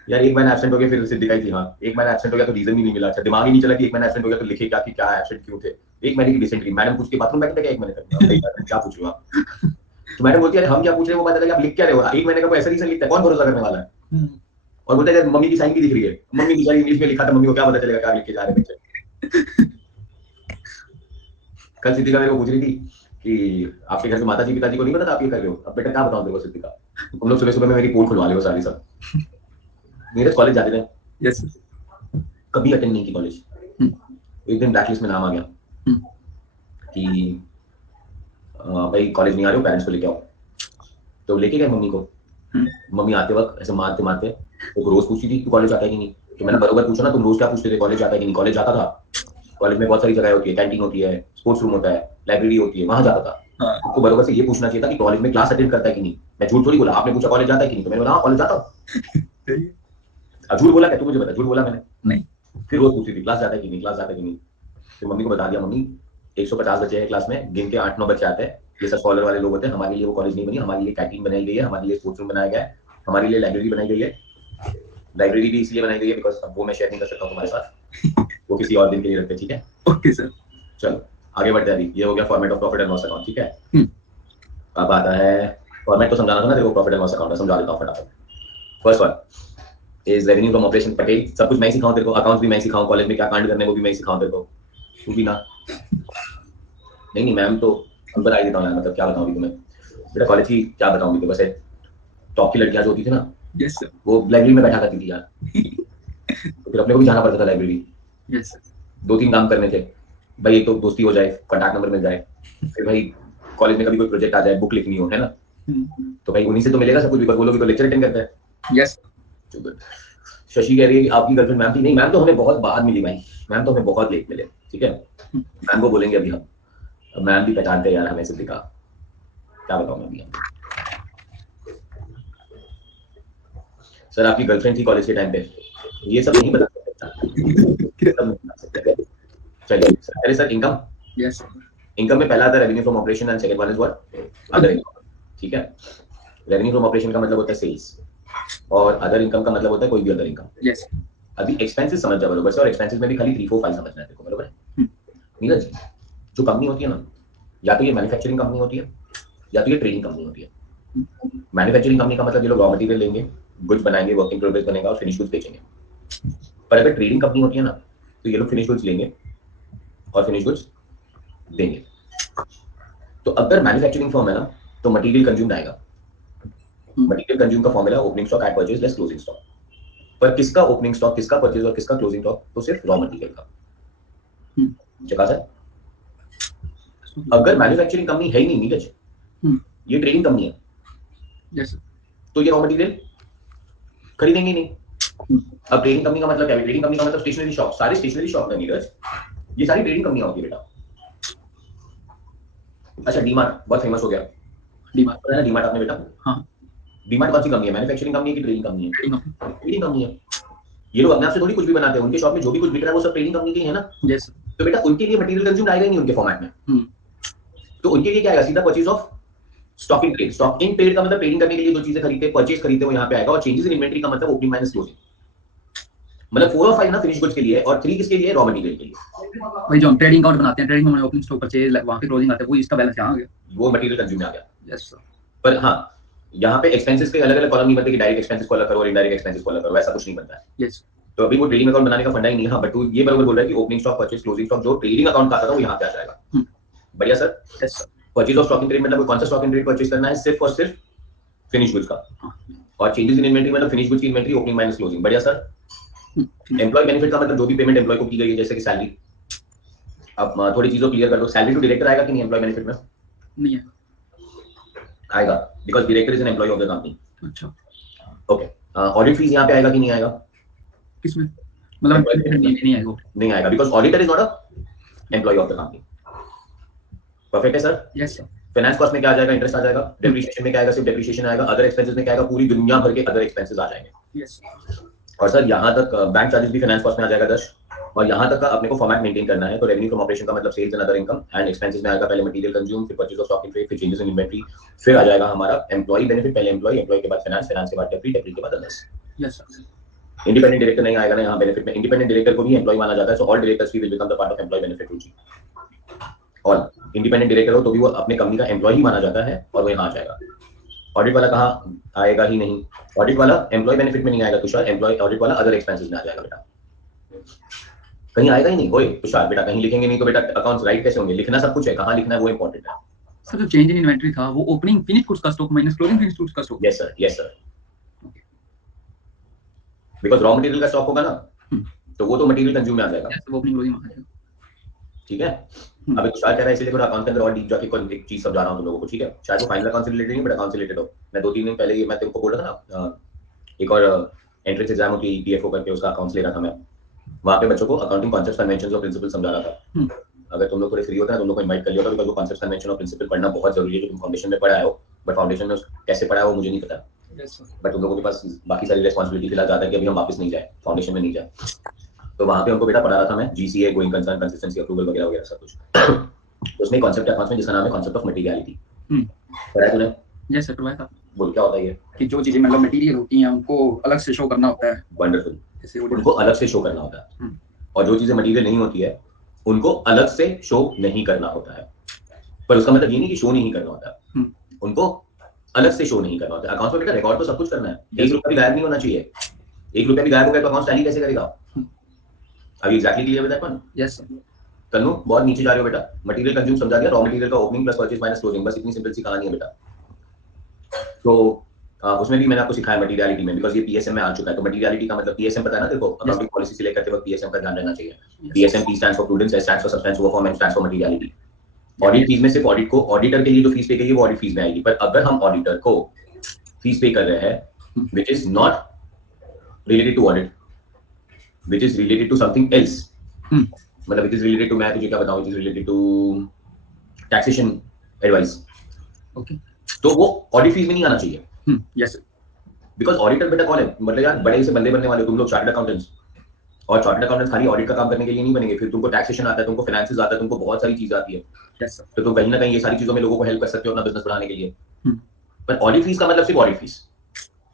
यार। एक महीना एब्सेंट हो गया, फिर सिद्धिका ही थी, हाँ एक महीना एब्सेंट हो गया तो रीजन ही नहीं मिला, अच्छा दिमाग ही नहीं चला कि एक महीना एब्सेंट हो गया तो लिखे क्या कि क्या एब्सेंट क्यों थे। एक महीने की डिसेंट्री, मैडम पूछ के बाथरूम बैठे थे 1 महीने तक, क्या पूछ रहे हो आप? तो मैडम बोलती है हम क्या पूछ रहे हैं, वो बात अलग है, आप लिख क्या रहे हो? 1 महीने का कोई ऐसा रीजन लिखता है, कौन भरोसा करने वाला है? और बोलते हैं मम्मी की साइन भी दिख रही है, मम्मी बेचारी इंग्लिश में लिखा था, मम्मी को क्या पता चलेगा क्या लिख के जा रहे बच्चे। कल सिद्धिका मेरे को पूछ रही थी कि आपके घर में माता जी पिताजी को नहीं पता आप ये कर रहे हो? अब बेटा क्या बताऊं देखो सिद्धिका, तुम लोग सुबह सुबह में मेरी पोल खुलवा ले हो सारी सब। नीरज कॉलेज जाते थे, यस कभी अटेंड नहीं की कॉलेज, एक दिन ब्लैक लिस्ट में नाम आ गया, कि भाई कॉलेज नहीं आ रहे हो, पेरेंट्स को लेके आओ। तो लेके गए मम्मी को। मम्मी आते वक्त ऐसे मारते मारते वो रोज पूछती थी तू कॉलेज आता है कि नहीं। तो मैंने बरोबर पूछा ना, तुम रोज क्या पूछते थे, कॉलेज आता है कि नहीं। कॉलेज जाता था, कॉलेज में बहुत सारी जगह होती है, कैंटीन होती है, स्पोर्ट्स रूम होता है, लाइब्रेरी होती है, वहां जाता था। हाँ। आपको बरोबर से ये पूछना चाहिए था कि कॉलेज में क्लास अटेंड करता है कि नहीं। मैं झूठ थोड़ी बोला, आपने पूछा कॉलेज जाता है कि नहीं, तो मैंने बोला हाँ कॉलेज जाता हूँ। अब झूठ बोला क्या, तू मुझे बता, झूठ बोला मैंने? नहीं। फिर रोज पूछती थी क्लास जाता है कि नहीं, क्लास जाता है कि नहीं। फिर मम्मी को बता दिया, मम्मी 150 बच्चे हैं क्लास में, गिन के 8-9 बच्चे आते हैं, ये सब स्कॉलर वाले लोग होते हैं, हमारे लिए वो कॉलेज नहीं बनी, हमारे लिए कैंटीन बनाई गई है, हमारे लिए स्पोर्ट्स रूम बनाया गया है, हमारे लिए लाइब्रेरी बनाई गई है। लाइब्रेरी भी इसलिए बनाई गई है बिकॉज वो मैं शेयर नहीं कर सकता हूँ तुम्हारे साथ, वो किसी और दिन के लिए रखते हैं, ठीक है? Okay sir. चलो आगे बढ़ते हैं। अभी ये हो गया format of profit and loss account, ठीक है? अब आता है फॉर्मेट, तो समझाना था ना देखो, प्रॉफिट एंड लॉस अकाउंट का समझा देता हूँ फटाफट। First one is revenue from operation. Patel सब कुछ मैं ही सिखाऊं तेरे को, अकाउंट्स भी मैं ही सिखाऊं, कॉलेज में क्या कांड करने वो भी मैं ही सिखाऊं तेरे को, तू भी ना। नहीं मैम तो अब बता ही देता हूँ यार, मतलब क्या बताऊँ अभी तुम्हें बेटा, कॉलेज की क्या बताऊँ अभी तो। वैसे टॉप की लड़कियां जो होती थी ना, यस सर। वो लाइब्रेरी में बैठा करती थी यार। तो फिर अपने को भी जाना पड़ता था लाइब्रेरी। Yes sir. 2-3 काम करने थे भाई, एक तो दोस्ती हो जाए, कॉन्टैक्ट नंबर मिल जाए, फिर भाई कॉलेज में कभी कोई प्रोजेक्ट आ जाए, बुक लिखनी हो, है ना, तो भाई उन्हीं से तो मिलेगा सब कुछ, बिकॉज वो लोग तो लेक्चर अटेंड करते हैं। यस। शशि कह रही है कि आपकी गर्लफ्रेंड मैम थी। नहीं, मैम तो हमें बहुत बाद मिली भाई, मैम तो हमें बहुत लेट मिले, ठीक है? मैम को बोलेंगे अभी हम, मैम भी पहचानते हैं यार हमें, सिद्धिका क्या बताऊं मैं अभी। सर आपकी गर्लफ्रेंड थी कॉलेज के टाइम पे, ये सब नहीं बता सकते। चलिए पहले सर इनकम। यस। इनकम में पहला आता है revenue from operation and second one is what, other income, ठीक है? रेवेन्यू फ्रॉम ऑपरेशन का मतलब होता है सेल्स, और अदर इनकम का मतलब होता है कोई भी अदर इनकम। यस। अभी एक्सपेंसेस समझ जा बरोबर से, और एक्सपेंसेस में भी खाली 3-4-5 समझना है तेरे को, बरोबर है? नीरज, जो कंपनी होती है ना, या तो ये मैन्युफैक्चरिंग कंपनी होती है या तो ये ट्रेडिंग कंपनी होती है। मैन्युफैक्चरिंग कंपनी का मतलब ये लोग रॉ मटेरियल लेंगे, गुड्स बनाएंगे, वर्क इन प्रोग्रेस बनेगा और फिनिश गुड्स बेचेंगे। पर अगर ट्रेडिंग कंपनी होती है ना, तो ये लोग फिनिश गुड्स लेंगे और फिनिश गुड्स देंगे। तो अगर मैन्युफैक्चरिंग फर्म है ना, तो मटेरियल कंज्यूम्ड आएगा। मटेरियल कंज्यूम का formula opening stock at purchase less closing stock. पर किसका ओपनिंग स्टॉक, किसका परचेज और किसका क्लोजिंग स्टॉक? तो सिर्फ रॉ मटेरियल का। चका सर, अगर मैन्युफैक्चरिंग कंपनी है ही नहीं नीरज, ये ट्रेडिंग कंपनी है, यस, तो ये रॉ मटेरियल खरीदेंगे नहीं। अब ट्रेडिंग कंपनी का मतलब क्या है? ट्रेडिंग कंपनी का मतलब स्टेशनरी शॉप, सारे स्टेशनरी शॉप है नीरज, ये सारी ट्रेडिंग कंपनियां होती है बेटा। अच्छा डीमार्ट बहुत फेमस हो गया, डीमार्ट पता है ना, डीमार्ट आपने बेटा? हाँ। डीमार्ट कौन सी कंपनी है, मैन्युफैक्चरिंग कंपनी है कि ट्रेडिंग कंपनी है? ट्रेडिंग कंपनी है। ये लोग अपने आप से थोड़ी कुछ भी बनाते हैं, उनके शॉप में जो भी कुछ बिक रहा है वो सब ट्रेडिंग कंपनी के ही है ना। यस। तो बेटा उनके लिए मटेरियल कंज्यूम आएगा ही नहीं उनके फॉर्मेट में। तो उनके लिए क्या आएगा? सीधा purchase of stock in trade. Stock in trade का मतलब ट्रेडिंग करने के लिए जो चीजें खरीदते हैं, परचेज खरीदते हैं, वो यहाँ पे आएगा। और चेंजेस इन इन्वेंटरी का मतलब ओपनिंग माइनस क्लोजिंग। मतलब 4 और 5 ना फिनिश गुड्स के लिए, और 3 किसके लिए? रॉ मटेरियल के लिए। भाई जो हम ट्रेडिंग अकाउंट बनाते हैं, ट्रेडिंग में ओपनिंग स्टॉक परचेज वहां पे क्लोजिंग आता है, वो इसका बैलेंस यहाँ आ गया, वो मटेरियल कंज्यूम आ गया। Yes sir. पर हाँ, यहाँ पे एक्सपेंसेस के अलग अलग कॉलम नहीं बनते कि डायरेक्ट एक्सपेंसेस को अलग करो और इनडायरेक्ट एक्सपेंसेस को अलग करो, ऐसा कुछ नहीं बनता है। यस। तो अभी वो ट्रेडिंग अकाउंट बनाने का फंडा ही नहीं है। हाँ, बट तू ये बराबर बोल रहा है कि opening stock, purchase, closing stock जो ट्रेडिंग अकाउंट का आता था वो यहाँ पे आ जाएगा। बढ़िया sir. Yes sir. Purchase of stock in trade मतलब कौन सा स्टॉक इन ट्रेड परचेज करना है? सिर्फ और सिर्फ फिनिश गुड्स का। और चेंजेस इन इन्वेंटरी मतलब फिनिश गुड्स की इन्वेंटरी, ओपनिंग माइनस क्लोजिंग। बढ़िया सर। एम्प्लॉय बेनिफिट का मतलब जो भी पेमेंट एम्प्लॉय को की गई है, जैसे कि सैलरी। अब थोड़ी चीजों क्लियर कर दो, सैलरी टू डायरेक्टर आएगा कि नहीं एम्प्लॉय बेनिफिट में? नहीं है, आएगा, because director is an employ of the company. अच्छा ओके। ऑडिट फीस यहाँ पे आएगा कि नहीं आएगा? किसमें? मतलब नहीं आएगा, नहीं आएगा, because auditor is not a employee of the company. Perfect है sir? Yes sir. Finance cost में क्या आ जाएगा? इंटरेस्ट आ जाएगा। डेप्रिसिएशन में क्या आएगा? सिर्फ डेप्रिसिएशन आएगा। अदर एक्सपेंसेस में क्या आएगा? पूरी दुनिया भर के अदर एक्सपेंसेस आ जाएंगे। यस। और सर यहाँ तक बैंक चार्जेस भी फाइनेंस कॉस्ट में आ जाएगा 10। और यहाँ तक का अपने को फॉर्मेट मेंटेन करना है। तो रेवेन्यू फ्रॉम ऑपरेशन का मतलब sales and other income, and expenses में आएगा पहले मटेरियल कंज्यूम, फिर purchase of stock in trade, फिर चेंजेस इन इन्वेंटरी, फिर आ जाएगा हमारा एम्प्लॉय बेनिफिट। पहले एम्प्लॉय, एम्प्लॉय के बाद फाइनेंस, फाइनेंस के बाद डेप्री, डेप्री के बाद others. Yes sir. Independent director नहीं आएगा ना यहाँ बेनिफिट में। इंडिपेंडेंट डायरेक्टर को भी एम्प्लॉय माना जाता है, so all directors will become the part of employ benefit rule. और इंडिपेंडेंट डायरेक्टर हो तो भी वो अपने कंपनी का एम्प्लॉय ही माना जाता है, और वो यहाँ आ जाएगा। ऑडिट वाला कहाँ आएगा? ही नहीं। ऑडिट वाला एम्प्लॉय बेनिफिट में नहीं आएगा तुषार, एम्प्लॉय ऑडिट वाला अदर एक्सपेंसेस में आ जाएगा बेटा। कहीं आएगा ही नहीं ओए तुषार बेटा, कहीं लिखेंगे नहीं तो बेटा अकाउंट्स राइट कैसे होंगे? लिखना सब कुछ है, कहाँ लिखना है वो इंपॉर्टेंट है। सर जो चेंज इन इन्वेंटरी था वो ओपनिंग फिनिश गुड्स का stock minus closing finish goods का stock. Yes sir, yes sir. Because raw material का स्टॉक होगा ना, तो वो तो मटेरियल कंज्यूम में आ जाएगा। यस, वो ओपनिंग क्लोजिंग आ जाएगा। ठीक है। अभी तुषार कह रहा है इसलिए थोड़ा अकाउंट के अंदर और डीप जाके कोई एक चीज समझा रहा हूँ तुम लोगों को, ठीक है। शायद वो फाइनल अकाउंट से रिलेटेड नहीं बट अकाउंट से रिलेटेड हो। मैं 2-3 दिन पहले ये मैं तुमको बोल रहा था ना, एक और एंट्रेंस एग्जाम होती है ईपीएफओ करके, उसका अकाउंट्स ले रहा था मैं। वहाँ पे बच्चों को अकाउंटिंग कॉन्सेप्ट्स, कन्वेंशंस और प्रिंसिपल समझा रहा था। अगर तुम लोग थोड़े फ्री होते हैं तुम लोग को इनवाइट कर लिया होगा, बिकॉज़ वो कॉन्सेप्ट्स, कन्वेंशन और प्रिंसिपल पढ़ना बहुत जरूरी है, जो तुम फाउंडेशन में पढ़ा हो। बट फाउंडेशन में कैसे पढ़ा है वो मुझे नहीं पता, बट तुम लोगों के पास बाकी सारी रिस्पांसिबिलिटी फिलहाल ज्यादा है कि अभी हम वापस नहीं जाए, फाउंडेशन में नहीं जाए। तो वहाँ पे हमको बेटा पढ़ा रहा था मैं GCA, going concern, consistency, approval वगैरह वगैरह सब कुछ। उसमें कॉन्सेप्ट है अकाउंट्स में जिसका नाम है कॉन्सेप्ट ऑफ मटेरियलिटी। पढ़ा है तूने? यस सर, करवाया था बोल क्या होता है ये? कि जो चीजें मतलब मटेरियल होती हैं उनको अलग से शो करना होता है, वंडरफुल। जैसे उनको अलग से शो करना होता है, और जो चीजें मटेरियल नहीं होती है उनको अलग से शो नहीं करना होता है। पर उसका मतलब ये नहीं कि शो नहीं करना होता है, उनको अलग से शो नहीं करना होता है। अकाउंट्स में बेटा रिकॉर्ड तो सब कुछ करना है, 1 रुपया भी गायब नहीं होना चाहिए। 1 रुपया भी गायब हो गया तो अकाउंट्स टैली कैसे करेगा? अभी एग्जैक्टली क्लियर बताया कौन? Yes sir. तनु बहुत नीचे जा रहे हो बेटा। मटेरियल कंज्यूम समझा दिया, रॉ मटेरियल का opening plus purchase minus closing, बस इतनी सिंपल सी कहानी है बेटा। तो उसमें भी मैंने आपको सिखाया मटेरियलिटी में, बिकॉज ये पीएसएम में आ चुका है। तो मटेरियलिटी का मतलब पीएसएम पता है ना देखो, अकाउंटिंग पॉलिसी सिलेक्ट करते वक्त पीएसएम का ध्यान रहना चाहिए। PSM P stands for prudence, S stands for substance, oh for M stands for materiality. Audit fees में सिर्फ ऑडिट को, ऑडिटर के लिए जो फीस पे करिए वो ऑडिट फीस में आएगी। पर अगर हम ऑडिटर को फीस पे कर रहे हैं which is not related to audit, which is related to something else, मतलब व्हिच इज रिलेटेड टू, मैं तुझे क्या बताऊं, which is related to taxation advice, okay, तो वो ऑडिट फीस में नहीं आना चाहिए। Yes sir. बिकॉज ऑडिटर बेटा कौन है? मतलब यार बड़े से बंदे बनने वाले तुम लोग चार्टर्ड अकाउंटेंट्स, और चार्टर्ड अकाउंटेंट्स खाली ऑडिट का काम करने के लिए नहीं बनेंगे। फिर तुमको टैक्सेशन आता है, तुमको फाइनेंसेस आता है, तुमको बहुत सारी चीजें आती है। Yes sir. तो तुम कहीं ना कहीं ये सारी चीजों में लोगों को हेल्प कर सकते हो अपना बिजनेस बढ़ाने के लिए। पर ऑडिट फीस का मतलब सिर्फ audit fees,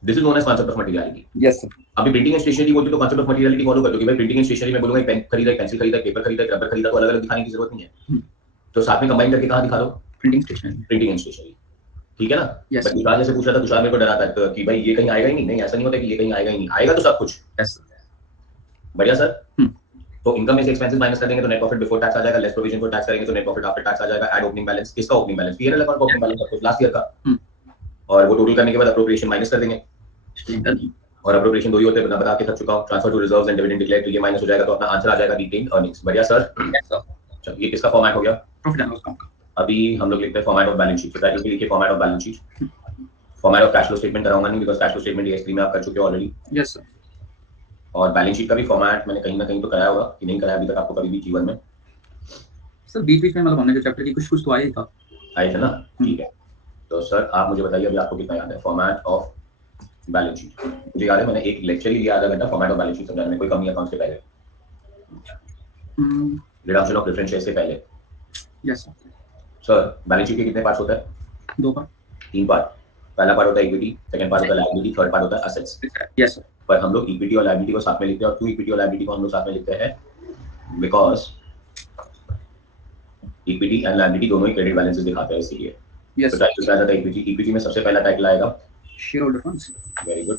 this is known as concept of materiality. Yes sir. अभी प्रिंटिंग एंड स्टेशनरी बोलते तो कॉन्सेप्ट ऑफ मटेरियलिटी फॉलो कर दो कि भाई प्रिंटिंग एंड स्टेशनरी में बोलूंगा एक पेन खरीदा, एक पेंसिल खरीदा, एक पेपर खरीदा, एक रबर खरीदा, तो अलग अलग दिखाने की जरूरत नहीं है। तो साथ में कंबाइन करके कहां दिखा दो? Printing stationery, printing and stationery, ठीक है ना। Yes. बट तुषार जैसे पूछ रहा था, तुषार मेरे को डरा था कि भाई ये कहीं आएगा ही नहीं। नहीं, ऐसा नहीं होता कि ये कहीं आएगा ही नहीं, आएगा तो सब कुछ। यस बढ़िया सर। तो इनकम में से एक्सपेंसेस माइनस कर देंगे तो नेट प्रॉफिट बिफोर टैक्स आ जाएगा, लेस प्रोविजन फॉर टैक्स करेंगे तो नेट प्रॉफिट आफ्टर टैक्स आ जाएगा। ऐड ओपनिंग बैलेंस, किसका ओपनिंग बैलेंस? पीएनएल अकाउंट का ओपनिंग बैलेंस, सब कुछ लास्ट ईयर का। और वो टोटल करने के बाद अप्रोप्रिएशन माइनस कर देंगे, और अप्रोप्रिएशन दो ही होते हैं, बता के थक चुका हूं। Transfer to reserves and dividend declare, तो ये माइनस हो जाएगा, तो अपना आंसर आ जाएगा रिटेन्ड अर्निंग्स। बढ़िया सर। चलो ये किसका फॉर्मेट हो गया? Profit and loss account. अभी हम लोग लिखते हैं format of balance sheet. Title पे लिखिए format of balance sheet. Format of cash flow statement कराऊंगा नहीं, because cash flow statement EX3 में आप कर चुके हो ऑलरेडी। Yes sir. और बैलेंस शीट का भी फॉर्मेट मैंने कहीं ना कहीं तो कराया होगा, कि नहीं कराया अभी तक आपको कभी भी जीवन में? सर बीच में मतलब हमने जो चैप्टर की कुछ तो आया ही था। आए थे ना, ठीक है। तो सर आप मुझे बताइए अभी आपको कितना याद है फॉर्मेट ऑफ बैलेंस शीट? मुझे याद है मैंने एक लेक्चर ही लिया आधा घंटा फॉर्मेट ऑफ बैलेंस शीट समझाने में, कोई कमी अकाउंट से पहले, रिडम्पशन ऑफ प्रेफरेंस शेयर्स से पहले। Yes sir. Sir balance sheet के कितने पार्ट्स होते हैं? 2 पार्ट। 3 पार्ट। पहला पार्ट होता है इक्विटी, सेकंड पार्ट होता है लायबिलिटी, थर्ड पार्ट होता है असेट्स। Yes sir. पर हम लोग इक्विटी और लायबिलिटी को साथ में लिखते हैं, और क्यों इक्विटी और लायबिलिटी को हम लोग साथ में लिखते हैं? बिकॉज इक्विटी एंड लायबिलिटी दोनों ही क्रेडिट बैलेंसेस दिखाते हैं, इसीलिए। यस तो टाइटल क्या आता है? इक्विटी। इक्विटी में सबसे पहला टाइटल आएगा share holder funds. Very good.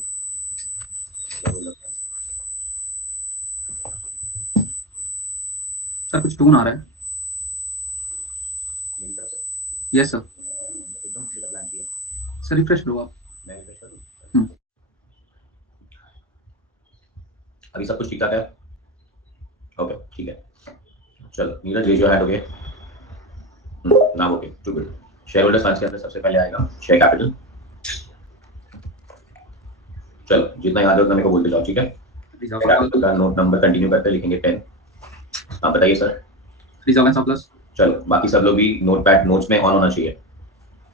Sir कुछ टून आ रहा है। Yes sir. एकदम सीधा प्लान किया। सर रिफ्रेश लो आप। मैं रिफ्रेश कर दूं? अभी सब कुछ ठीक ठाक है? ओके ठीक है। चलो Neeraj raise your hand. Okay now okay too good. Share holders funds के अंदर सबसे पहले आएगा शेयर कैपिटल। चलो जितना याद है उतना मेरे को बोलते जाओ, ठीक है। कैपिटल का नोट नंबर कंटिन्यू करते लिखेंगे 10। आप बताइए सर। Reserve and surplus. चलो बाकी सब लोग भी नोट पैड नोट्स में ऑन होना चाहिए।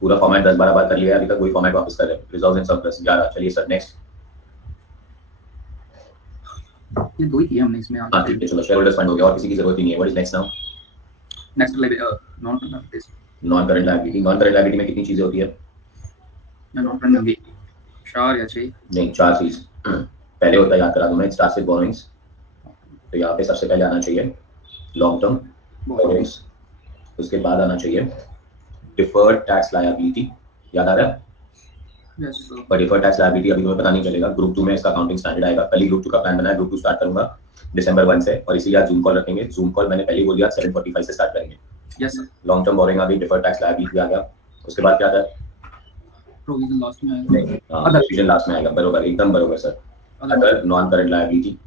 पूरा फॉर्मेट 10-12 बार कर लिया है अभी तक, वही फॉर्मेट वापस कर रहे हैं। Reserve and surplus 11। चलिए सर नेक्स्ट। ये दो ही किए हमने इसमें। हाँ ठीक है चलो शेयर होल्डर्स फंड हो गया, और किसी की जरूरत ही नहीं है। What is next now? Next non current liability. Non current liability में कितनी चीजें होती है? नॉन करंट होगी 4 या 6। नहीं 4 चीज। पहले होता है, याद करा दूं मैं, स्टार्ट विद बोरोइंग्स। तो यहाँ पे सबसे पहले आना चाहिए लॉन्ग टर्म बोरोइंग्स, उसके बाद आना चाहिए डिफर्ड टैक्स लायबिलिटी। याद आ रहा है? Yes sir. पर डिफर्ड टैक्स लायबिलिटी अभी तुम्हें पता नहीं चलेगा, ग्रुप 2 में इसका अकाउंटिंग स्टैंडर्ड आएगा। कल ही ग्रुप 2 का प्लान बना है, ग्रुप 2 स्टार्ट करूंगा दिसंबर 1 से, और इसीलिए आज जूम कॉल रखेंगे। जूम कॉल मैंने पहले ही बोल दिया 7:45 से स्टार्ट करेंगे। Yes sir. Long term borrowing आ गई, डिफर्ड टैक्स लायबिलिटी आ गया, उसके बाद क्या आता है? प्रोविजन लास्ट में आएगा। प्रोविजन लास्ट में आएगा। बरोबर, एकदम बरोबर sir. Other non current liability,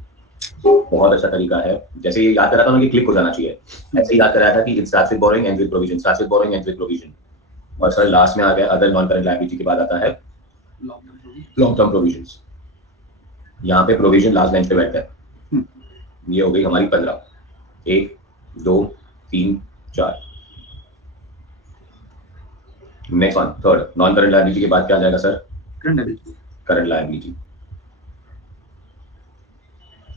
बहुत अच्छा तरीका है। जैसे ये याद करा था ना कि क्लिक हो जाना चाहिए, ऐसे ही याद कराया था कि it starts with borrowing ends with provision, starts with borrowing ends with provision. और सर लास्ट में आ गया अदर नॉन करंट लायबिलिटी के बाद आता है लॉन्ग टर्म प्रोविजंस। यहाँ पे प्रोविजन लास्ट लाइन पे बैठता है। ये हो गई हमारी 15, 1 2 3 4। Next one third non current liability के बाद क्या आ जाएगा sir? Current liability. Current liability.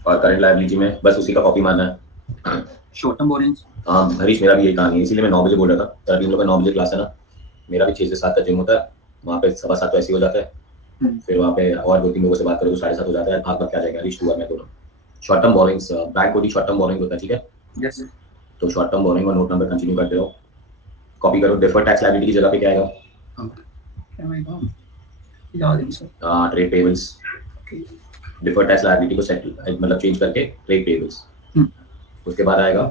और करंट लायबिलिटी में बस उसी का कॉपी मारना है। Short term borings. हाँ हरीश, मेरा भी यही कहानी है, इसीलिए मैं 9 बजे बोल रहा था। सर अभी हम लोग का 9 बजे क्लास है ना, मेरा भी 6 से 7 का जिम होता है, वहाँ पे 7:15 तो ऐसे ही हो जाता है। फिर वहाँ पे और 2-3 लोगों से बात करो तो 7:30 हो जाता है। भाग भाग क्या जाएगा हरीश, तू और मैं दोनों। शॉर्ट टर्म बोरिंग्स बैंक को भी शॉर्ट टर्म बोरिंग होता है, ठीक है? Yes sir. तो शॉर्ट टर्म बोरिंग और नोट नंबर कंटिन्यू करते रहो, कॉपी करो। डिफर्ड टैक्स लायबिलिटी की जगह पे क्या आएगा? याद है sir. Trade payables. Deferred tax liability को सेट मतलब चेंज करके ट्रेड पेबल्स। उसके बाद आएगा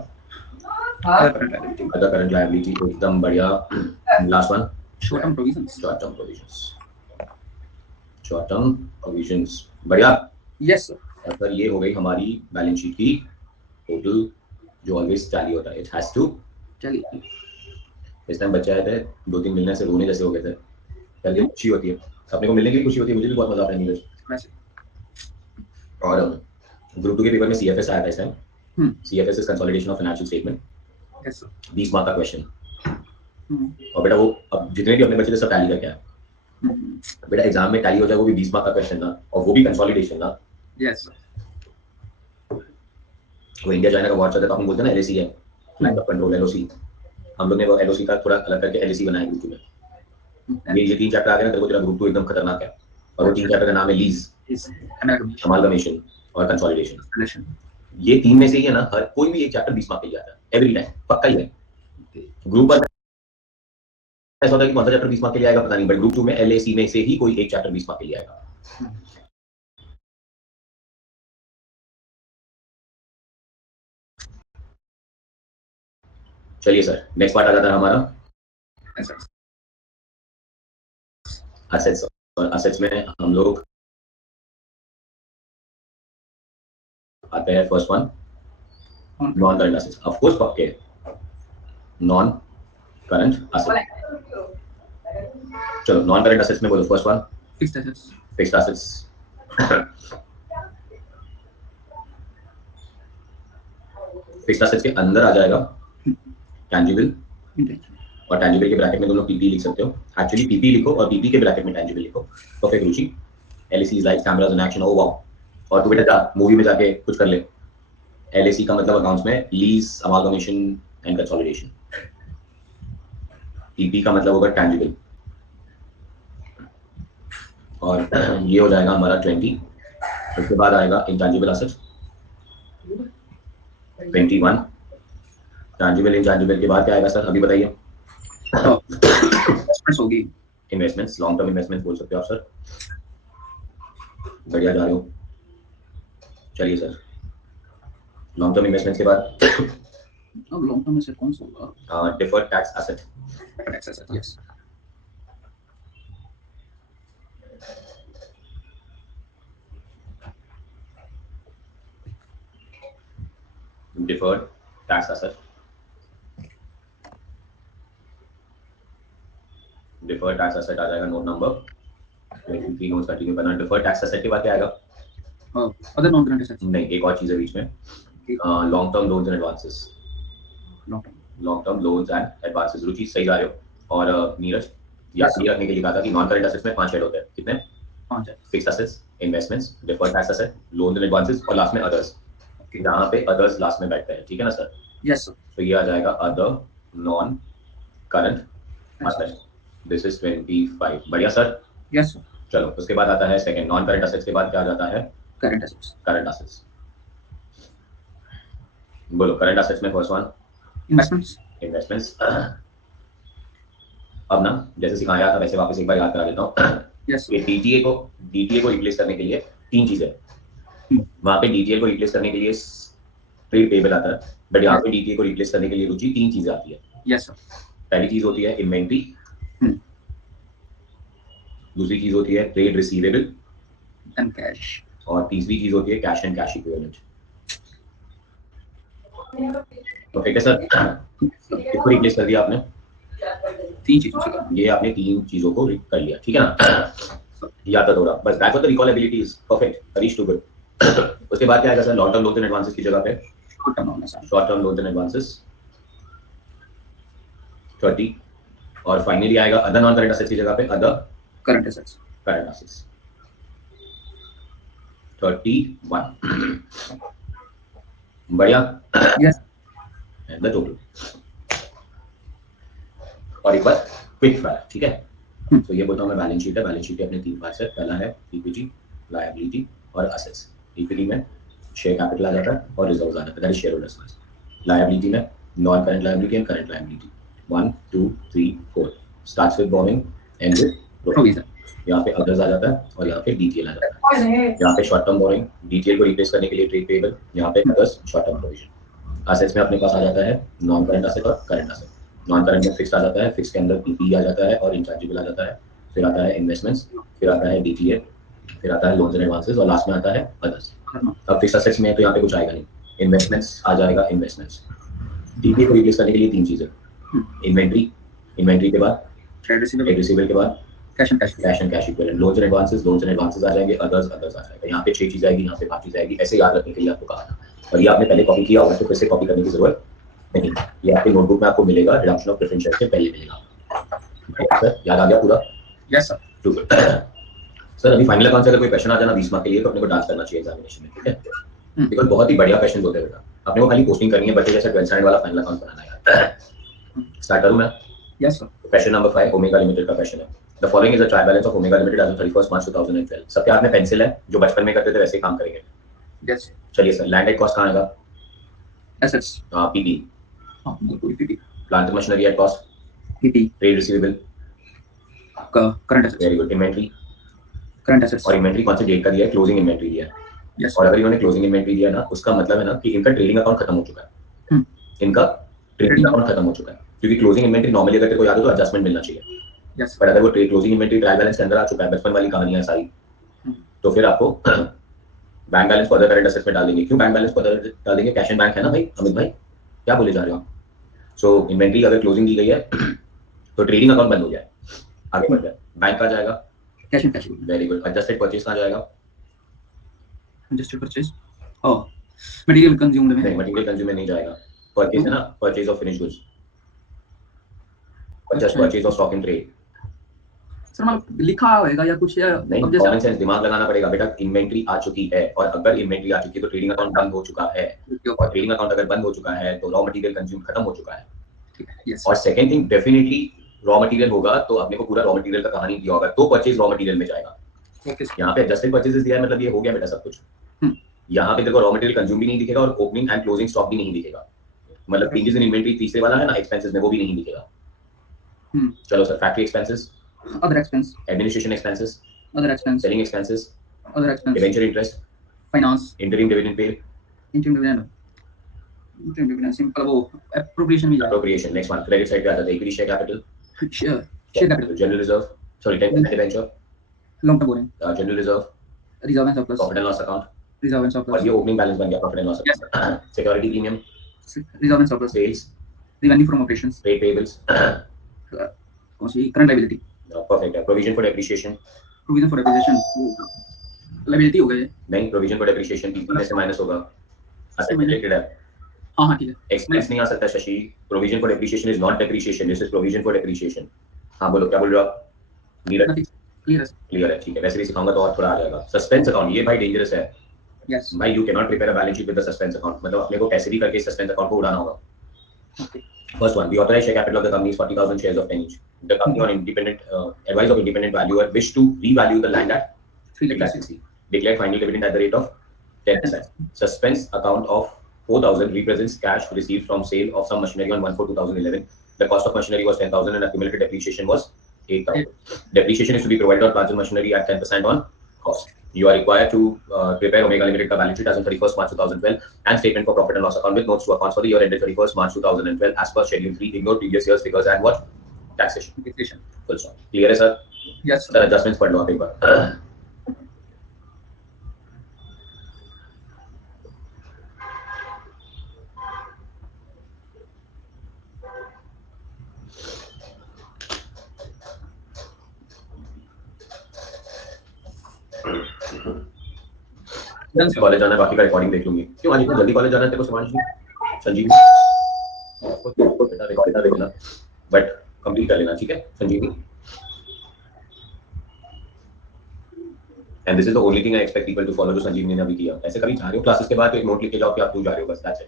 अदर करंट लायबिलिटी, एकदम बढ़िया। Last one short term provisions. Short term provisions. Short term provisions, बढ़िया। Yes sir. और सर ये हो गई हमारी बैलेंस शीट की टोटल जो ऑलवेज टैली होता है। इट हैज टू चलिए। इस टाइम बच्चे आए थे, 2-3 मिलने से रोने जैसे हो गए थे। पहले खुशी होती है, अपने को मिलने की खुशी होती है, मुझे भी बहुत मजा आता है नीरज। वैसे और ग्रुप 2 के पेपर में सीएफएस आया था इस time. CFS is consolidation of financial statement. Yes sir. 20 mark का क्वेश्चन। और बेटा वो अब जितने भी अपने बच्चे थे सब टैली करके आए। बेटा एग्जाम में टैली हो जाए वो भी 20 मार्क का क्वेश्चन ना, और वो भी कंसोलिडेशन ना। Yes sir. वो इंडिया चाइना का वॉर चलता है तो अपन बोलते हैं ना एलएसी है, लाइन ऑफ कंट्रोल, एलओसी। हम लोग ने वो एलओसी का थोड़ा अलग करके एलएसी बनाया ग्रुप 2 में। ये 3 चैप्टर आ गए ना, तेरे को तेरा ग्रुप 2 एकदम खतरनाक है। और वो 3 चैप्टर का नाम है लीज, अमालगमेशन और कंसोलिडेशन। ये 3 में से ही है ना, हर कोई भी एक चैप्टर 20 मार्क के लिए आता है एवरी टाइम, पक्का ही है। ग्रुप 1 ऐसा होता है कि कौन सा चैप्टर 20 मार्क के लिए आएगा पता नहीं, बट ग्रुप 2 में एलएसी में से ही कोई एक चैप्टर 20 मार्क के लिए आएगा। चलिए सर, नेक्स्ट पार्ट आ जाता है हमारा असेट्स। और असेट्स में हम लोग आते हैं first one non current assets. Of course पक्के नॉन करंट असेट्स। चलो नॉन करंट असेट्स में बोलो first one fixed assets. Fixed assets. Fixed assets के अंदर आ जाएगा टैंजिबल, और टैंजिबल के ब्रैकेट में तुम लोग पीपी लिख सकते हो। एक्चुअली पीपी लिखो और पीपी के ब्रैकेट में टैंजिबल लिखो। Perfect Ruchi. LAC is like cameras in action. Oh wow. और तू बेटा जा मूवी में जाके कुछ कर ले। एलएसी का मतलब अकाउंट्स में lease, amalgamation and consolidation. PP का मतलब होगा टैंजिबल। और ये हो जाएगा हमारा 20। उसके बाद आएगा इंटैंजिबल एसेट्स 21। टैंजिबल इंटैंजिबल के बाद क्या आएगा सर, अभी बताइए? इन्वेस्टमेंट्स होगी। इन्वेस्टमेंट्स, लॉन्ग टर्म इन्वेस्टमेंट्स बोल सकते हो आप सर। बढ़िया जा रहे हो। चलिए सर, लॉन्ग टर्म इन्वेस्टमेंट्स के बाद अब लॉन्ग टर्म एसेट कौन सा होगा? Deferred tax asset. Tax asset. Yes. Deferred tax asset. Deferred tax asset आ जाएगा नोट नंबर 23। नोट्स कंटिन्यू करना। डिफर्ड टैक्स एसेट के बाद क्या आएगा? Other non current assets. नहीं, एक और चीज है बीच में, long term loans and advances. Long term loans and advances. Ruchi सही जा रहे हो। और नीरज याद रखने के लिए कहा था कि नॉन करंट एसेट्स में 5 हेड होते हैं। कितने? 5 है। Fixed assets, investments, deferred tax asset, loans and advances, और लास्ट में अदर्स। यहाँ पे अदर्स लास्ट में बैठते हैं, ठीक है ना सर? Yes sir. तो ये आ जाएगा other non current asset. This is 25। बढ़िया सर। Yes sir. चलो उसके बाद आता है सेकंड नॉन करंट एसेट्स के बाद क्या आ जाता है? Current assets. Current assets. बोलो करंट एसेट्स में फर्स्ट वन इन्वेस्टमेंट्स। इन्वेस्टमेंट्स। अब ना जैसे सिखाया था वैसे वापस एक बार याद करा देता हूँ। यस ये डीटीए को रिप्लेस करने के लिए 3 चीजें। वहां पे डीटीए को रिप्लेस करने के लिए ट्रेड पेबल आता है, बट यहाँ पे डीटीए को रिप्लेस करने के लिए रुचि 3 चीजें आती है। Yes sir. पहली चीज होती है इन्वेंट्री, दूसरी चीज होती है ट्रेड रिसीवेबल एंड कैश, और तीसरी चीज होती है cash and cash equivalent. Perfect है सर। इसको रिप्लेस कर दिया आपने, 3 चीजों से करना ये आपने 3 चीजों को कर लिया, ठीक है ना? याद था थोड़ा बस, that was the recall abilities, perfect, Harish too good. उसके बाद क्या आएगा sir? Long term loans and advances की जगह पे शॉर्ट टर्म होना sir. Short term loans and advances 30, और फाइनली आएगा अदर नॉन करंट एसेट्स की जगह पे other current assets current assets 31। बढ़िया। यस द टोटल, और एक बार क्विक फायर, ठीक है? तो ये बोलता हूँ मैं बैलेंस शीट है, बैलेंस शीट के अपने 3 पार्ट्स है। पहला है इक्विटी, लायबिलिटी और असेट्स। इक्विटी में शेयर कैपिटल आ जाता है और रिजर्व्स आ जाता है, that is share holders funds. Liability में non current liability and current liability 1 2 3 4 starts with borrowing and with provision. यहाँ पे अदर्स आ जाता है और यहाँ पे डीटीएल आ जाता है। यहाँ पे शॉर्ट टर्म बोरिंग, डीटीएल को रिप्लेस करने के लिए ट्रेड पेएबल, यहाँ पे others short term provision. Assets में अपने पास आ जाता है नॉन करंट असेट और करंट असेट। नॉन करंट में फिक्स्ड आ जाता है, फिक्स के अंदर पीपी आ जाता है और इंटैंजिबल आ जाता है, फिर आता है इन्वेस्टमेंट्स, फिर आता है डीटीए, फिर आता है लोन्स एंड एडवांसेस और लास्ट में आता है अदर्स। अब फिक्स्ड असेट्स में तो यहाँ पे कुछ आएगा नहीं, इन्वेस्टमेंट्स आ जाएगा इन्वेस्टमेंट्स। डीटीए को रिप्लेस करने के लिए 3 चीजें, इन्वेंट्री, इन्वेंट्री के बाद ट्रेड ट्रेड रिसीवेबल के बाद cash and cash equivalent, loans and advances आ जाएंगे, अदर्स आ जाएगा। यहाँ पे 6 चीजें आएगी, यहाँ पे 5 चीजें आएगी, ऐसे याद रखने के लिए आपको कहा था। और ये आपने पहले कॉपी किया होगा तो फिर से कॉपी करने की जरूरत नहीं, ये आपके नोटबुक में आपको मिलेगा, रिडक्शन ऑफ प्रेफरेंस शेयर से पहले मिलेगा। सर याद आ गया पूरा? Yes sir. सर अभी फाइनल अकाउंट से अगर कोई क्वेश्चन आ जाना 20 मार्क के लिए तो अपने को डांस करना चाहिए एग्जामिनेशन में, ठीक है? बिकॉज बहुत ही बढ़िया क्वेश्चन होते हैं बेटा, अपने को खाली पोस्टिंग करनी है, बच्चे जैसे 12 स्टैंडर्ड वाला फाइनल अकाउंट बनाना है। स्टार्ट करूं मैं? Yes sir. Question number 5 Omega Limited का क्वेश्चन है। The following is the trial balance of Omega Limited as of 31 March 2012। सबके हाथ में पेंसिल है, जो बचपन में करते थे वैसे ही काम करेंगे। यस चलिए सर, लैंड एट कॉस्ट कहां आएगा? एसेट्स। पीपी। हां बिल्कुल PP. Plant machinery at cost PP. Trade receivable current assets. Very good. Inventory, current assets. और इन्वेंट्री कौन से डेट का दिया है? क्लोजिंग इन्वेंट्री दिया है। यस और अगर इन्होंने क्लोजिंग इन्वेंट्री दिया ना, उसका मतलब है ना कि इनका ट्रेडिंग अकाउंट खत्म हो चुका है। इनका ट्रेडिंग अकाउंट खत्म हो चुका है, क्योंकि क्लोजिंग इन्वेंट्री नॉर्मली अगर तेरे को याद हो तो एडजस्टमेंट मिलना चाहिए। यस पर अगर वो trade closing inventory trial balance के अंदर आ चुका है, बचपन वाली कहानियां सारी, तो फिर आपको बैंक बैलेंस को अदर करंट एसेट्स में डाल देंगे। क्यों बैंक बैलेंस को अदर डाल देंगे? कैश एंड बैंक है ना भाई, अमित भाई क्या बोले जा रहे हो? सो इन्वेंट्री अगर क्लोजिंग दी गई है तो ट्रेडिंग अकाउंट बंद हो गया है, आगे बढ़ जाए। बैंक का जाएगा cash and cash. Very good. Adjusted purchase कहां जाएगा? एडजस्टेड परचेज मटेरियल कंज्यूम्ड में। नहीं, मटेरियल कंज्यूम में नहीं जाएगा। परचेज है ना, purchase of finished goods, purchase of stock in trade. Sir मतलब लिखा होगा या कुछ, या नहीं, अब जैसे कॉमन सेंस दिमाग लगाना पड़ेगा बेटा। इन्वेंट्री आ चुकी है, और अगर इन्वेंट्री आ चुकी है तो ट्रेडिंग अकाउंट बंद हो चुका है, और ट्रेडिंग अकाउंट अगर बंद हो चुका है तो रॉ मटेरियल कंज्यूम खत्म हो चुका है। ठीक है। यस। और second thing, definitely raw material होगा तो अपने को पूरा रॉ मटेरियल का कहानी दिया होगा, तो परचेज रॉ मटेरियल में जाएगा। ओके। यहाँ पे एडजस्टेड परचेजेस दिया है, मतलब ये हो गया बेटा सब कुछ। यहाँ पे देखो रॉ मटेरियल कंज्यूम भी नहीं दिखेगा और ओपनिंग एंड क्लोजिंग स्टॉक भी नहीं दिखेगा, मतलब चेंजेस इन इन्वेंटरी तीसरे वाला है ना एक्सपेंसेस में, वो भी नहीं दिखेगा। चलो sir, factory expenses, other expense, administration expenses, other expense, selling expenses, other expense, debenture interest, finance, interim dividend paid, interim dividend simple वो एप्रोप्रिएशन भी जाएगा। Appropriation. Next one, credit side पे आता है equity share capital, share capital, general reserve, sorry 10% debenture, long term borrowing, general reserve, reserve and surplus, profit and loss account, reserve and surplus, और ये opening balance बन गया profit and loss account, security premium, reserve and surplus, sales, revenue from operations, trade payables, कौन सी current liability, perfect है। Provision for depreciation, provision for depreciation liability हो गए। नहीं, प्रोविजन फॉर डेप्रिसिएशन पीपी में से माइनस होगा, रिलेटेड है। हां ठीक है। एक्सपेंस नहीं आ सकता Shashi, provision for depreciation is not depreciation, this is provision for depreciation. हां बोलो, क्या बोल रहे हो आप? नीरज क्लियर है, ठीक है। वैसे भी सिखाऊंगा तो और थोड़ा आ जाएगा। सस्पेंस अकाउंट, ये भाई डेंजरस है। यस भाई you can not prepare a balance sheet with the suspense account, मतलब अपने को कैसे भी करके सस्पेंस अकाउंट को उड़ाना होगा। Okay. First one, the authorized share capital of the company is 40,000 shares of 10 each. The company on independent advice of independent valuer wish to revalue the land at 3,60,000. Declared final dividend at the rate of 10%. Suspense account of 4,000 represents cash received from sale of some machinery on 1/4/2011. The cost of machinery was 10,000 and accumulated depreciation was 8,000. Depreciation is to be provided on plant and machinery at 10% on cost. You are required to prepare Omega Limited का balance sheet as of 31st March 2012 and statement for profit and loss account with notes to accounts for the year ended 31st March 2012 as per Schedule 3. Ignore previous year's figures and what? Taxation. Full stop. Clear है sir? Yes Sir, adjustments पढ़ लो आप एक बार. Done sir. College जाना है, बाकी का recording देख लूंगी। क्यों आज इतना जल्दी कॉलेज जाना है तेरे को शिवांशी? संजीवनी आपको बेटा रिकॉर्डिंग देखना, बट कंप्लीट कर लेना, ठीक है Sanjivani? And this is the only thing I expect people to follow, जो संजीवनी ने अभी किया। ऐसे कभी जा रहे हो क्लासेस के बाद तो एक नोट लिख के जाओ कि आप क्यों जा रहे हो, बस that's it.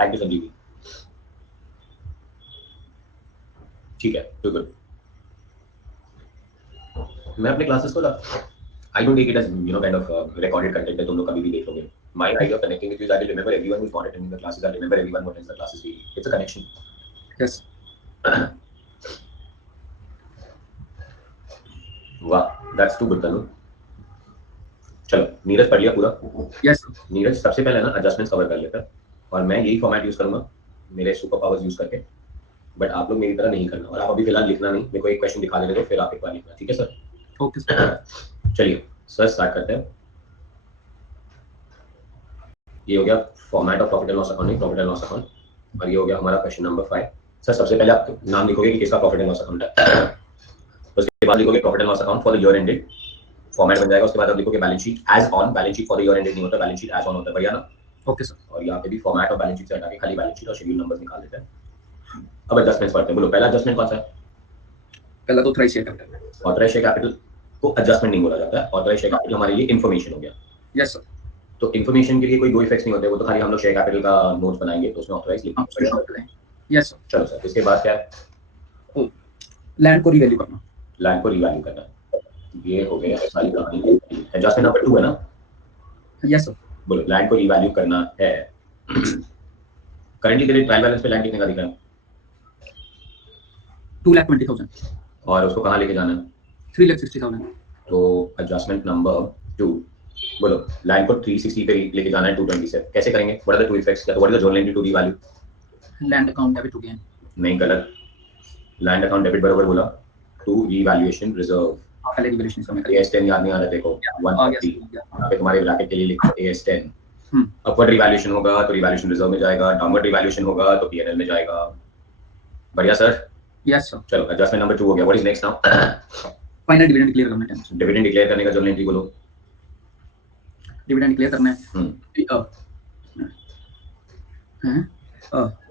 Thank you Sanjeevani. ठीक है, टू गुड। मैं अपने क्लासेस को I don't take it as kind of recorded content है, तुम लोग कभी भी देख लोगे। My idea of connecting with you is I remember everyone who is not attending the classes, I remember everyone who attends the classes daily. It's a connection. Yes वाह, that's too good Tanu. चलो नीरज पढ़ लिया पूरा? Yes Neeraj सबसे पहले ना adjustments cover कर लेता है, और मैं यही फॉर्मेट यूज करूंगा मेरे सुपर पावर्स यूज करके, बट आप लोग मेरी तरह नहीं करना। और आप अभी फिलहाल लिखना नहीं, मेरे को एक क्वेश्चन दिखा देने दो, फिर आप एक बार लिखना, ठीक है सर? Okay sir. चलिए सर स्टार्ट करते हैं। ये हो गया format of profit and loss account, profit and loss account, और ये हो गया हमारा क्वेश्चन नंबर 5। सर सबसे पहले आप नाम लिखोगे कि किसका प्रॉफिट एंड लॉस अकाउंट है, उसके बाद लिखोगे profit and loss account for the year ended, format बन जाएगा। उसके बाद आप लिखोगे balance sheet as on, balance sheet for the year ended नहीं होता, बैलेंस शीट एज ऑन होता है, बढ़िया ना? Okay sir. और यहाँ पे भी फॉर्मेट और बैलेंस शीट से हटा के खाली बैलेंस शीट और शेड्यूल नंबर्स निकाल देते हैं। अब एडजस्टमेंट्स पढ़ते हैं। बोलो पहला एडजस्टमेंट कौन सा है? पहला तो authorised share capital. Authorised share capital को एडजस्टमेंट नहीं बोला जाता है, ऑथराइज्ड शेयर कैपिटल हमारे लिए इन्फॉर्मेशन हो गया। Yes sir. तो इन्फॉर्मेशन के लिए कोई दो इफेक्ट्स नहीं होते, वो तो खाली हम लोग शेयर कैपिटल का नोट्स बनाएंगे तो उसमें ऑथराइज्ड लिखना पड़ेगा। Yes sir. चलो सर, इसके बाद क्या है? लैंड को रीवैल्यू करना। लैंड को रीवैल्यू करना, ये हो गया सारी कहानी। एडजस्टमेंट नंबर 2 है ना? Yes sir. बोलो लैंड को रीवैल्यू करना है। करंटली तेरे ट्रायल बैलेंस पे लैंड कितने का दिख रहा है? 2,20,000। और उसको कहाँ लेके जाना है? 3,60,000। तो एडजस्टमेंट नंबर 2, बोलो लैंड को 360 पे लेके जाना है 220 से, कैसे करेंगे? What are the two effects, what is the journal entry to revalue? Land account debit to gain. नहीं, गलत। लैंड अकाउंट डेबिट बराबर बोला टू रीवैल्यूएशन रिजर्व। पहले रिवैल्यूएशन इसका मैं AS10 याद नहीं आ रहा देखो, 140 यहाँ पे तुम्हारे ब्रैकेट के लिए लिखो AS10। अपवर्ड रिवैल्यूएशन होगा तो रिवैल्यूएशन रिजर्व में जाएगा, डाउनवर्ड रिवैल्यूएशन होगा तो P&L में जाएगा। बढ़िया सर। Yes sir. चलो एडजस्टमेंट नंबर 2 हो गया। What is next now? Final dividend declare करना है। डिविडेंड डिक्लेयर करने का जोनल एंट्री बोलो। डिविडेंड डिक्लेयर करना है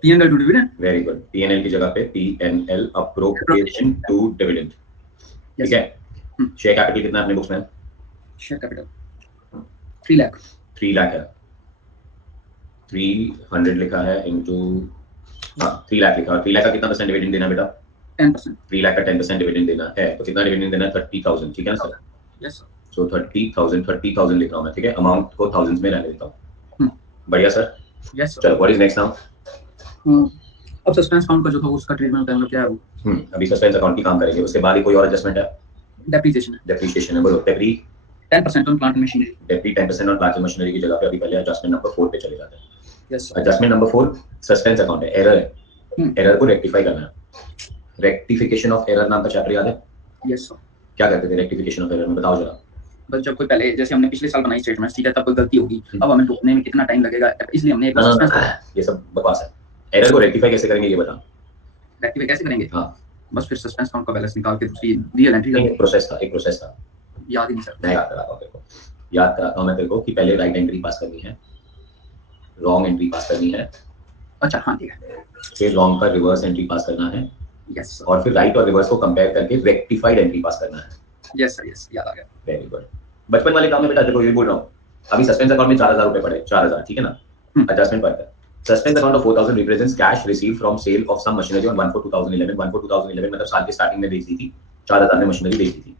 P&L to dividend. Very good. P&L की जगह पे P&L अप्रोप्रिएशन टू डिविडेंड, ठीक है? शेयर कैपिटल कितना है अपने बुक्स में? Share capital 3 lakh. 3 लाख है। 300 लिखा है इनटू 3 लाख लिखा है। 3 लाख का कितना परसेंट डिविडेंड देना बेटा? 10%। 3 लाख का 10% डिविडेंड देना है, तो कितना डिविडेंड देना है? 30,000, ठीक है ना सर? Yes sir. सो 30,000 लिख रहा हूं मैं, ठीक है? अमाउंट को थाउजेंड्स में रहने देता हूं। बढ़िया सर। Yes sir. चलो व्हाट इज नेक्स्ट नाउ? अब सस्पेंस अकाउंट का जो था उसका ट्रीटमेंट करना क्या है वो? अभी सस्पेंस अकाउंट की काम करेंगे, उसके बाद ही कोई और एडजस्टमेंट है? डेप्रिसिएशन है। डेप्रिसिएशन है, बोलो depri. 10% on plant machinery. Depri 10% on plant machinery की जगह पे अभी पहले एडजस्टमेंट नंबर 4 पे चले जाते हैं। Yes sir. Adjustment number 4 suspense account है, एरर है। एरर को रेक्टिफाई करना है। रेक्टिफिकेशन ऑफ एरर नाम का चैप्टर याद है? Yes sir. क्या करते थे रेक्टिफिकेशन ऑफ एरर में, बताओ जरा। बस जब कोई पहले जैसे हमने पिछले साल बनाई स्टेटमेंट, ठीक है, तब कोई गलती होगी, अब हमें ढूंढने में कितना टाइम लगेगा, इसलिए हमने एक बार सस्पेंस। ये सब बकवास है। एरर को रेक्टिफाई कैसे करेंगे ये बता। रेक्टिफाई कैसे करेंगे? हां, बस फिर सस्पेंस अकाउंट का बैलेंस निकाल के दूसरी रियल एंट्री एक प्रोसेस था, एक प्रोसेस था। याद ही नहीं सर। मैं याद कराता हूं तेरे को, याद कराता हूं मैं तेरे को कि पहले राइट एंट्री पास करनी है, रॉन्ग एंट्री पास करनी है। अच्छा हाँ ठीक है। फिर रॉन्ग का रिवर्स एंट्री पास करना है। Yes sir. और फिर राइट और रिवर्स को कंपेयर करके रेक्टिफाइड एंट्री पास करना है। Yes sir. यस, याद आ गया। Very good. बचपन वाले काम में बेटा देखो ये बोल रहा हूँ, अभी सस्पेंस अकाउंट में 4,000 रुपए पड़े, 4,000, ठीक है ना? एडजस्टमेंट पर है। Suspense account of 4,000 represents cash received from sale of some machinery on 1/4/2011। 1/4/2011 मतलब साल के स्टार्टिंग में बेच दी थी, 4,000 में मशीनरी बेच दी थी।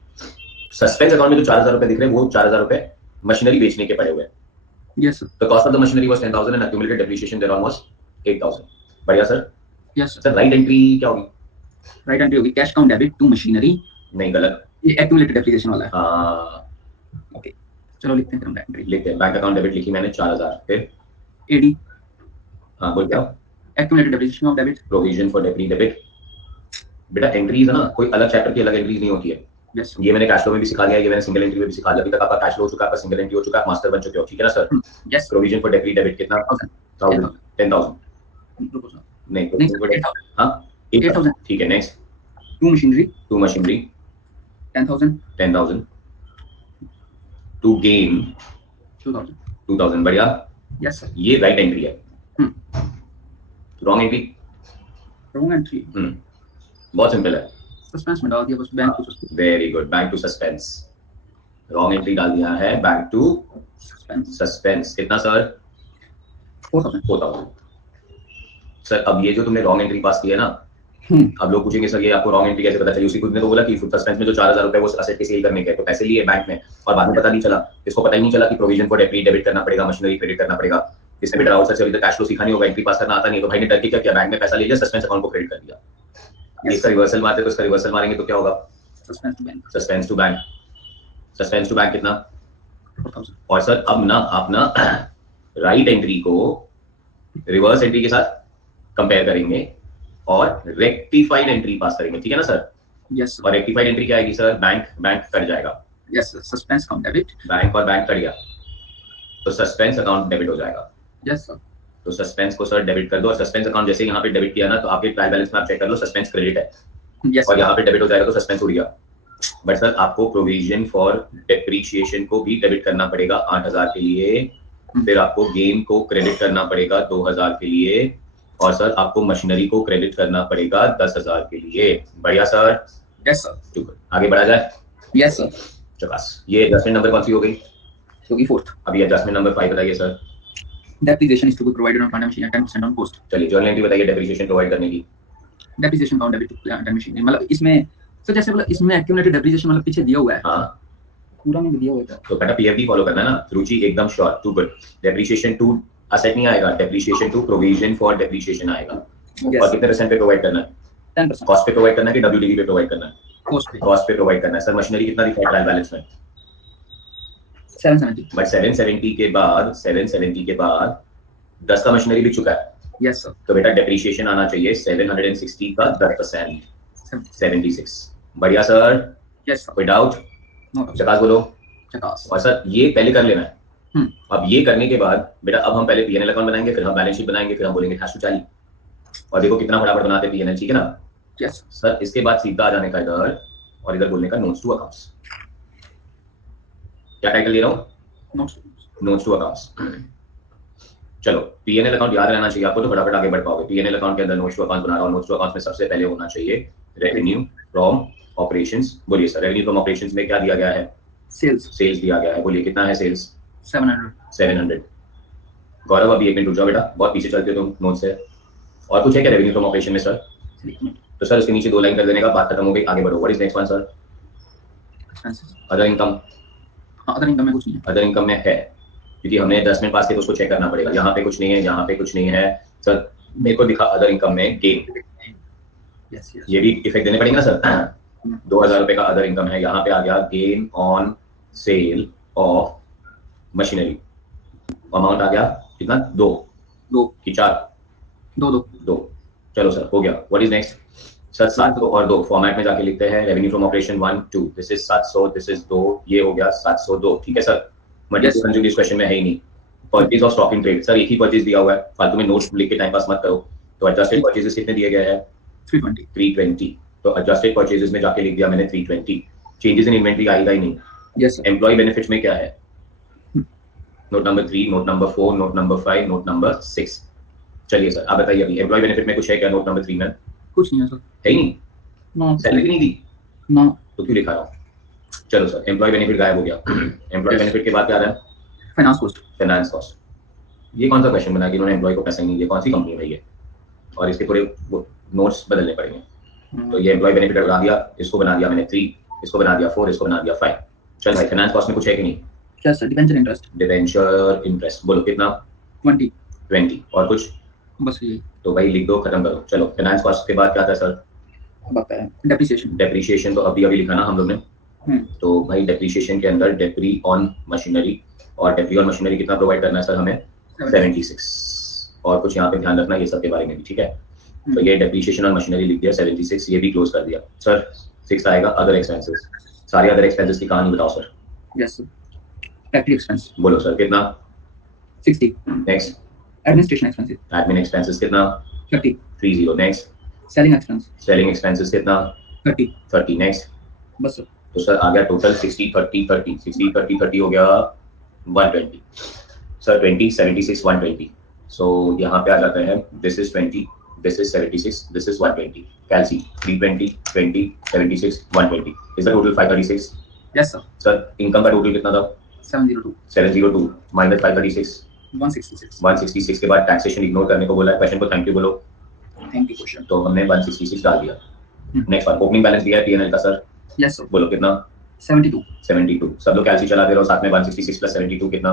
सस्पेंस अकाउंट में जो 4,000 रुपए दिख रहे हैं वो 4,000 रुपए मशीनरी बेचने के पड़े हुए हैं। Yes sir. The cost of the machinery was 10,000 and accumulated depreciation there almost 8,000। बढ़िया sir. Yes sir right entry क्या होगी? राइट एंट्री होगी cash account debit to machinery. नहीं, गलत। ये एक्यूमुलेटेड डेप्रिसिएशन वाला है। हां, ओके चलो लिखते हैं फिर हम एंट्री। लिखते हैं। बैंक अकाउंट डेबिट लिखी मैंने 4,000। फिर एडी। हां बोल क्या? Accumulated depreciation of debit. Provision for debit. बेटा एंट्रीज है ना, कोई अलग चैप्टर की अलग एंट्रीज नहीं होती है। यस ये मैंने कैश फ्लो में भी सिखा दिया, ये मैंने सिंगल एंट्री में भी सिखा दिया। अभी तक आपका कैश फ्लो हो चुका है, आपका सिंगल एंट्री हो चुका है, आप मास्टर बन चुके हो, ठीक है ना sir? Yes. Provision for debit कितना? 10,000। 10,000 नहीं, हां 8,000, ठीक है। Next to machinery 10,000 to gain 2,000 2000 बढ़िया। Yes, sir. ये राइट एंट्री है, रॉन्ग एंट्री Wrong entry. बहुत सिंपल है, Suspense में डाल दिया बस बैंक को very good, bank to suspense, wrong entry डाल दिया है, बैंक टू suspense. सस्पेंस। कितना सर? 4000. 4000। सर अब ये जो तुमने रॉन्ग एंट्री पास की है ना, अब लोग पूछेंगे सर ये आपको रॉन्ग एंट्री कैसे पता चली? उसी खुद ने तो बोला कि सस्पेंस में जो 4000 रुपए वो असेट की सेल करने के, तो पैसे लिए बैंक में और बाद में पता नहीं चला, इसको पता ही नहीं चला कि प्रोविजन फॉर डेबिट करना पड़ेगा, मशीनरी क्रेडिट करना पड़ेगा। इसने भी डराउट सर अभी तक कैश फ्लो सीखा नहीं होगा, एंट्री पास करना आता नहीं, तो भाई ने डर के क्या किया, बैंक में पैसा ले लिया, सस्पेंस अकाउंट को क्रेडिट कर दिया। इसका रिवर्सल मारते तो इसका रिवर्सल मारेंगे तो क्या होगा? Suspense to bank. Suspense to bank, suspense to bank कितना? 4000. और सर अब ना आप ना राइट एंट्री को रिवर्स एंट्री के साथ कंपेयर करेंगे और रेक्टिफाइड एंट्री पास करेंगे, ठीक है ना सर? Yes, sir. और रेक्टिफाइड एंट्री क्या आएगी सर? बैंक कट जाएगा, Yes, sir. Suspense count debit. Bank और बैंक कट गया तो सस्पेंस अकाउंट डेबिट हो जाएगा। Yes, sir. तो सस्पेंस को सर डेबिट कर दो, और सस्पेंस अकाउंट जैसे यहाँ पे डेबिट किया ना तो आपके ट्रायल बैलेंस में आप चेक कर लो सस्पेंस क्रेडिट है, Yes, और sir. यहाँ पे डेबिट हो जाएगा तो सस्पेंस उड़ गया। बट सर आपको प्रोविजन फॉर डेप्रीशिएशन को भी डेबिट करना पड़ेगा 8000 के लिए, फिर आपको गेन को क्रेडिट करना पड़ेगा 2000 के लिए, और सर आपको मशीनरी को क्रेडिट करना पड़ेगा 10000 के लिए। बढ़िया सर, Yes, sir. ठीक है, आगे बढ़ा जाए। Yes, sir. चकास। ये एडजस्टमेंट नंबर कौन सी हो गई? होगी 4th. अभी एडजस्टमेंट नंबर 5 बताइए sir. Depreciation is to be provided on plant and machine at 10% on cost. चलिए जर्नल एंट्री बताइए डेप्रीशिएशन प्रोवाइड करने की। Depreciation count debit to plant and machine. मतलब इसमें सर जैसे मतलब इसमें accumulated depreciation मतलब पीछे दिया हुआ है, हाँ पूरा में दिया हुआ है। तो बेटा पीएफडी फॉलो करना है ना, रुचि एकदम sure, to good. Depreciation to asset नहीं आएगा, depreciation to provision for depreciation आएगा। Yes, और कितने परसेंट पे प्रोवाइड करना है? 10%. कॉस्ट पे प्रोवाइड करना है कि डब्ल्यूडीवी पे प्रोवाइड करना है? Cost पे कॉस्ट पे प्रोवाइड करना है। सर मशीनरी कितना दिखा है ट्रायल बैलेंस में? 770. बट 770 के बाद 10 का मशीनरी बिक चुका है, Yes, sir. तो बेटा डेप्रीशिएशन आना चाहिए 760 का 10%, 76। बढ़िया सर, Yes, sir. कोई डाउट? No doubt. चकास बोलो। Chakas. और सर ये पहले कर लेना है। हम्म। अब ये करने के बाद बेटा अब हम पहले पीएनएल अकाउंट बनाएंगे, फिर हम बैलेंस शीट बनाएंगे, फिर हम बोलेंगे हैश टू चाली, और देखो कितना फटाफट बनाते हैं पीएनएल, ठीक है ना? Yes. सर इसके बाद सीधा आ जाने का इधर, और इधर बोलने का नोट्स टू अकाउंट्स। क्या टाइटल ले रहा हूँ? Not. Notes to accounts. चलो पीएनएल अकाउंट याद रहना चाहिए आपको, तो फटाफट आगे बढ़ पाओगे। पीएनएल अकाउंट के अंदर नोट्स टू अकाउंट बना रहा हूँ, नोट्स टू अकाउंट्स में सबसे पहले होना चाहिए रेवेन्यू फ्रॉम ऑपरेशंस। बोलिए सर रेवेन्यू फ्रॉम ऑपरेशंस में क्या दिया गया है? Sales. सेल्स दिया गया है, बोलिए कितना है सेल्स? 700. 700। गौरव अभी 1 मिनट रुक जाओ बेटा, बहुत पीछे चलते हो तुम नोट से। और कुछ है क्या रेवेन्यू फ्रॉम ऑपरेशन में सर? तो सर उसके नीचे 2 लाइन कर देने का, बात खत्म हो गई, आगे बढ़ो। What is next one sir? Expenses. Other income. हाँ, अदर इनकम में कुछ नहीं है. अदर इनकम में है, क्योंकि हमने 10 मिनट पास किए तो उसको चेक करना पड़ेगा। यहाँ पे कुछ नहीं है, यहाँ पे कुछ नहीं है सर। मेरे को दिखा अदर इनकम में गेन, Yes, yes. ये भी इफेक्ट देने पड़ेंगे ना सर। 2000 रुपए का अदर इनकम है, यहाँ पे आ गया gain on sale of machinery, amount आ गया कितना? 2 दो कि 4? 2. चलो सर हो गया। What is next sir? 700 और 2 फॉर्मेट में जाके लिखते हैं। Revenue from operation 1 2, this is 700, this is 2, ये हो गया 702, ठीक है सर? मल्टीपल कंज्यूम इस क्वेश्चन में है ही नहीं। Purchase of stock in trade, sir एक ही परचेज दिया हुआ है, फालतू में नोट्स लिख के टाइम पास मत करो। तो एडजस्टेड परचेजेस कितने दिए गए हैं? 320. 320। तो एडजस्टेड परचेजेस में जाके लिख दिया मैंने 320। चेंजेस इन इन्वेंटरी आएगा ही नहीं। Yes, sir. एम्प्लॉय बेनिफिट्स में क्या है? Note number 3, note number 4, note number 5, note number 6। चलिए सर आप बताइए अभी एम्प्लॉय बेनिफिट में कुछ है क्या नोट नंबर 3 में? कुछ नहीं है सर. है ही नहीं, No. सैलरी नहीं दी No. तो क्यों लिखा रहा हूँ? चलो सर एम्प्लॉय बेनिफिट गायब हो गया। एम्प्लॉय बेनिफिट के बाद क्या आ रहा है? Finance cost. Finance cost. ये कौन सा क्वेश्चन बना कि इन्होंने एम्प्लॉय को पैसा ही नहीं दिया? कौन सी कंपनी है ये? और इसके पूरे नोट्स बदलने पड़ेंगे। तो ये एम्प्लॉय बेनिफिट बना दिया, इसको बना दिया मैंने 3, इसको बना दिया 4, इसको बना दिया 5। चल भाई फाइनेंस कॉस्ट में कुछ है कि नहीं? Yes, sir. Debenture interest. Debenture interest बोलो कितना? 20. 20। और कुछ? बस यही. तो भाई लिख दो, खत्म करो। चलो फाइनेंस कॉस्ट के बाद क्या था सर? अब आता है depreciation. डेप्रीशिएशन, तो अभी लिखा ना हम लोग ने। तो भाई डेप्रीशिएशन के अंदर डेप्री ऑन मशीनरी, और डेप्री ऑन मशीनरी कितना प्रोवाइड करना है सर हमें? 76। और कुछ यहाँ पे ध्यान रखना ये सब के बारे में भी, ठीक है? तो ये डेप्रीशिएशन ऑन मशीनरी लिख दिया 76, ये भी क्लोज कर दिया। सर 6 आएगा अदर एक्सपेंसेस। सारे अदर एक्सपेंसेस की कहानी बताओ sir. Yes, sir. Factory expense. बोलो सर कितना? 60. Next. Administration expenses. Admin expenses कितना? 30. 30। Next. Selling expense. Selling expenses कितना? 30. 30। नेक्स्ट। बस sir. तो सर आ गया टोटल 60 30 30, 60 30 30 हो गया 120। सर 20, 76, 120. So यहाँ पे आ जाते हैं, this is 20, this is 76, this is 120. Calci 320, 20, 76, 120. Is the total 536? Yes, sir. Sir income का टोटल कितना था? 702. 702 माइनस 536, 166. 166 के बाद टैक्सेशन इग्नोर करने को बोला है, क्वेश्चन को थैंक यू बोलो, Thank you, question. तो हमने 166 डाल दिया. नेक्स्ट वन, ओपनिंग बैलेंस दिया है पीएनएल का सर, Yes, sir. बोलो कितना? 72. 72. सब लोग कैलसी चलाते रहो साथ में, 166 प्लस 72 कितना?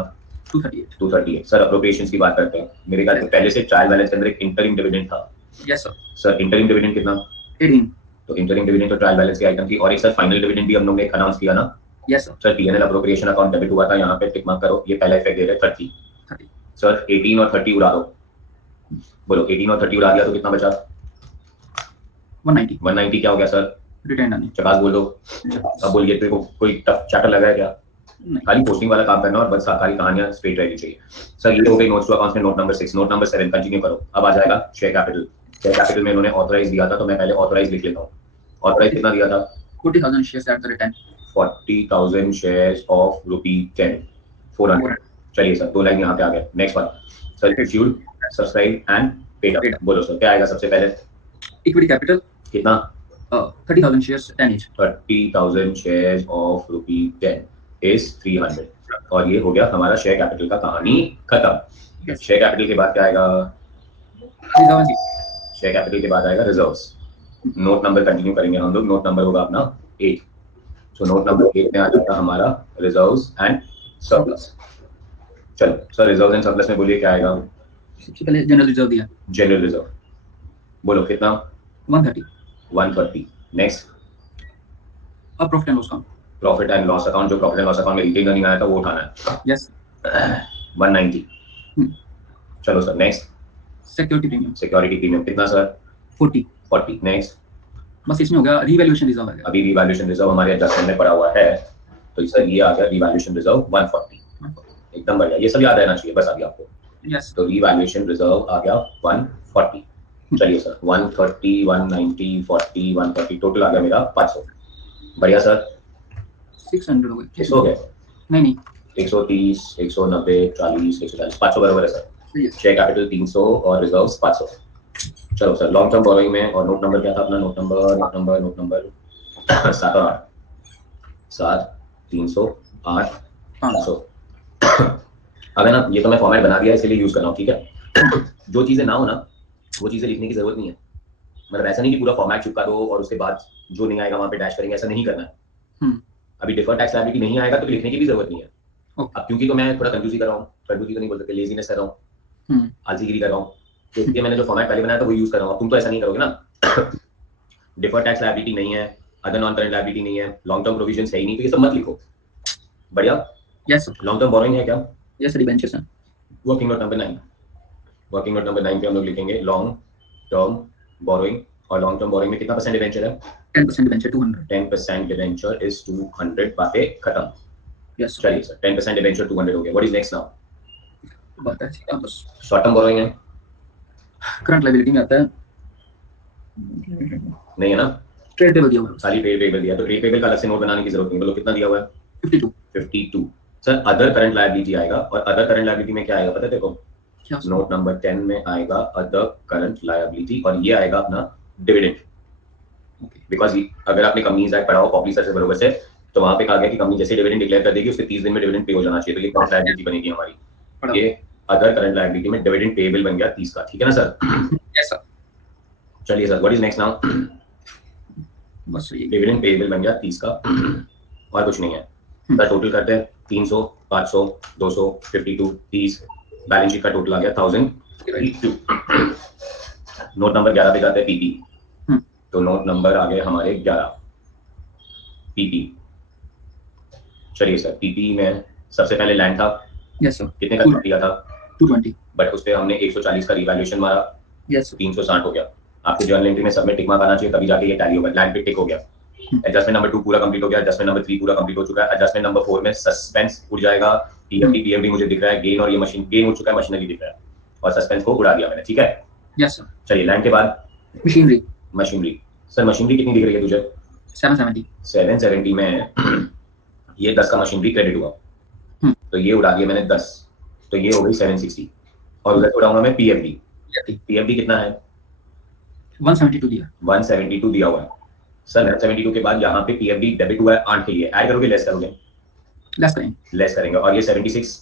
238. 238. सर अप्रोप्रिएशंस की बात करते हैं, मेरे ख्याल से पहले से ट्रायल बैलेंस के अंदर एक इंटरिम डिविडेंड था. Yes, sir. Sir interim dividend कितना? 18. तो इंटरिम डिविडेंड तो ट्रायल बैलेंस की आइटम थी, और एक सर फाइनल डिविडेंड भी हम लोग ने अनाउंस किया ना. Yes, sir. Sir PNL appropriation account debit हुआ था, यहाँ पे टिक मार्क करो, ये पहला इफेक्ट दे रहे हैं 30. 30. सर 18 और 30 उड़ा दो, बोलो 18 और 30 उड़ा दिया तो कितना बचा? 190. 190. क्या हो गया सर? Retained earning. चकास बोल दो. अब बोलिए, तेरे को कोई टफ चैप्टर लगा है क्या? नहीं. खाली पोस्टिंग वाला काम करना और बस सारी कहानियां स्ट्रेट रहनी चाहिए. सर ये हो गई नोट्स टू अकाउंट्स में note number 6. Note number 7 continue करो. अब आ जाएगा शेयर कैपिटल. शेयर कैपिटल में इन्होंने ऑथराइज दिया था, तो मैं पहले ऑथराइज लिख लेता हूँ. ऑथराइज कितना दिया था? 40,000 shares at the rate 10. 40,000 shares of ₹10, 400. चलिए सर, 2 लाइन यहाँ पे आ गए. Next one sir, issued, subscribe and paid up. बोलो सर क्या आएगा सबसे पहले? Equity capital, कितना? 30,000 shares, 10 each. 30,000 shares of ₹10 is 300. और ये हो गया हमारा शेयर कैपिटल का कहानी खत्म. Yes. शेयर कैपिटल के बाद क्या आएगा? Reserve and शेयर कैपिटल के बाद आएगा रिजर्व्स. नोट नंबर कंटिन्यू करेंगे हम लोग. नोट नंबर होगा अपना 8. सो नोट नंबर 8 में आ जाता हमारा रिजर्व्स एंड सरप्लस. चलो सर, रिजर्व्स एंड सरप्लस में बोलिए क्या आएगा? सबसे पहले जनरल रिजर्व दिया जनरल रिजर्व, बोलो कितना? 130. 130. नेक्स्ट अब profit and loss account. Profit and loss account. जो प्रॉफिट एंड लॉस अकाउंट में रिटेन अर्निंग आया था वो उठाना है. यस. 190. चलो sir next. Security premium security premium कितना सर? 40. 40. नेक्स्ट. बस इसमें हो गया रीवैल्यूएशन रिजर्व आ गया. अभी रिवैल्यूएशन रिजर्व हमारे एडजस्टमेंट में पड़ा हुआ है, तो सर ये आ गया रिवैल्यूएशन रिजर्व 140. एकदम बढ़िया, ये सब याद रहना चाहिए बस अभी आपको. यस. तो रिवैल्यूएशन रिजर्व आ गया 140. चलिए सर, 130, 190, 40, 140 टोटल आ गया मेरा 500. बढ़िया सर. 600 हो गए. 600 हो गए. नहीं 130, 190, 40, 140, 500 बराबर है सर. Yes. शेयर कैपिटल 300 और रिजर्व्स 500. चलो सर, लॉन्ग टर्म बोरोइंग में, और नोट नंबर क्या था अपना? नोट नंबर 7 और 8. 7, 300, 8, 500. अब है ना, ये तो मैं फॉर्मेट बना दिया इसलिए यूज कर रहा हूँ, ठीक है. जो चीजें ना हो ना, वो चीजें लिखने की जरूरत नहीं है. मतलब ऐसा नहीं कि पूरा फॉर्मेट चिपका दो और उसके बाद जो नहीं आएगा वहां पे डैश करेंगे, ऐसा नहीं करना है. अभी डिफर्ड टैक्स लायबिलिटी नहीं आएगा तो लिखने की भी जरूरत नहीं है. अब क्योंकि तो मैं थोड़ा कंफ्यूज कर रहा हूँ, कंफ्यूज तो नहीं बोल सकते, लेजीनेस कर रहा हूँ, आलसीगिरी कर रहा हूँ, तो इसलिए मैंने जो फॉर्मेट पहले बनाया था वो यूज कर रहा हूँ. तुम तो ऐसा नहीं करोगे ना. डिफर्ड टैक्स लायबिलिटी नहीं है, अदर नॉन करंट लायबिलिटी नहीं है, लॉन्ग टर्म प्रोविजंस है ही नहीं, तो ये सब मत लिखो. बढ़िया. यस. लॉन्ग टर्म बोरोइंग है क्या? यस डिबेंचर्स हैं. Working note number 9. Working note number 9 पे हम लोग लिखेंगे लॉन्ग टर्म बोरोइंग. और लॉन्ग टर्म बोरोइंग में कितना परसेंट डिबेंचर है? 10% डिबेंचर 200. 10% debenture is 200. बातें खत्म. यस. चलिए सर, 10% डिबेंचर 200 हो गया. What is next now? बात है बस. शॉर्ट टर्म बोरोइंग है? करंट लायबिलिटी में आता है. नहीं है ना, ट्रेड पेबल दिया हुआ है. खाली ट्रेड पेबल दिया, तो ट्रेड पेबल का अलग से नोट बनाने की जरूरत नहीं. बोलो कितना दिया हुआ है? 52. 52. सर अदर करंट लायबिलिटी आएगा, और अदर करंट लायबिलिटी में क्या आएगा पता है देखो? क्या? नोट नंबर 10 में आएगा अदर करंट लायबिलिटी, और ये आएगा अपना डिविडेंड. बिकॉज अगर आपने कंपनीज एक्ट पढ़ा हो पॉपुलर सर्विस बरोबर से, तो वहां पे कहा गया कि कंपनी जैसे डिविडेंड डिक्लेयर कर देगी उसके 30 दिन में डिविडेंड पे हो जाना चाहिए, तो ये करंट लायबिलिटी बनेगी हमारी. ये अदर करंट लायबिलिटी में डिविडेंड पेएबल बन गया 30 का. ठीक है ना सर? Yes sir. चलिए sir, what is next now? बस ये डिविडेंड पेएबल बन गया 30 का, और कुछ नहीं है. सर टोटल करते हैं 300, 500, 200, 52, 30. बैलेंस शीट का टोटल आ गया 1032. नोट नंबर 11 पे जाते हैं पीपी. तो नोट नंबर आ गए हमारे 11 पीपी. चलिए सर, पीपी में सबसे पहले लैंड था. Yes sir. कितने का दिया था? 220. बट उस पे हमने 140 का रिवैल्यूएशन मारा. यस. 360 हो गया. आपके जर्नल एंट्री में सब में टिक मार्क आना चाहिए, तभी जाके ये टैली होगा. लैंड पे टिक हो गया. एडजस्टमेंट नंबर 2 पूरा कंप्लीट हो गया. एडजस्टमेंट नंबर 3 पूरा कंप्लीट हो चुका है. एडजस्टमेंट नंबर 4 में सस्पेंस उड़ जाएगा. टीएफटी पीएमडी मुझे दिख रहा है. गेन और ये मशीन गेन उड़ चुका है, मशीनरी दिख रहा है, और सस्पेंस को उड़ा दिया मैंने. ठीक है. Yes sir. चलिए लैंड के बाद मशीनरी. मशीनरी. सर मशीनरी कितनी दिख रही है तुझे? 770. 770 में ये 10 का मशीनरी क्रेडिट हुआ, तो ये उड़ा दिया मैंने 10. तो ये हो गई 760 और उधर छोड़ाऊंगा मैं पीएफडी। पीएफडी कितना है? 172 दिया 172 दिया हुआ है सर। 172 के बाद यहाँ पे पीएफडी डेबिट हुआ है 8 के लिए, ऐड करोगे लेस करोगे? लेस करेंगे लेस करेंगे। और ये 76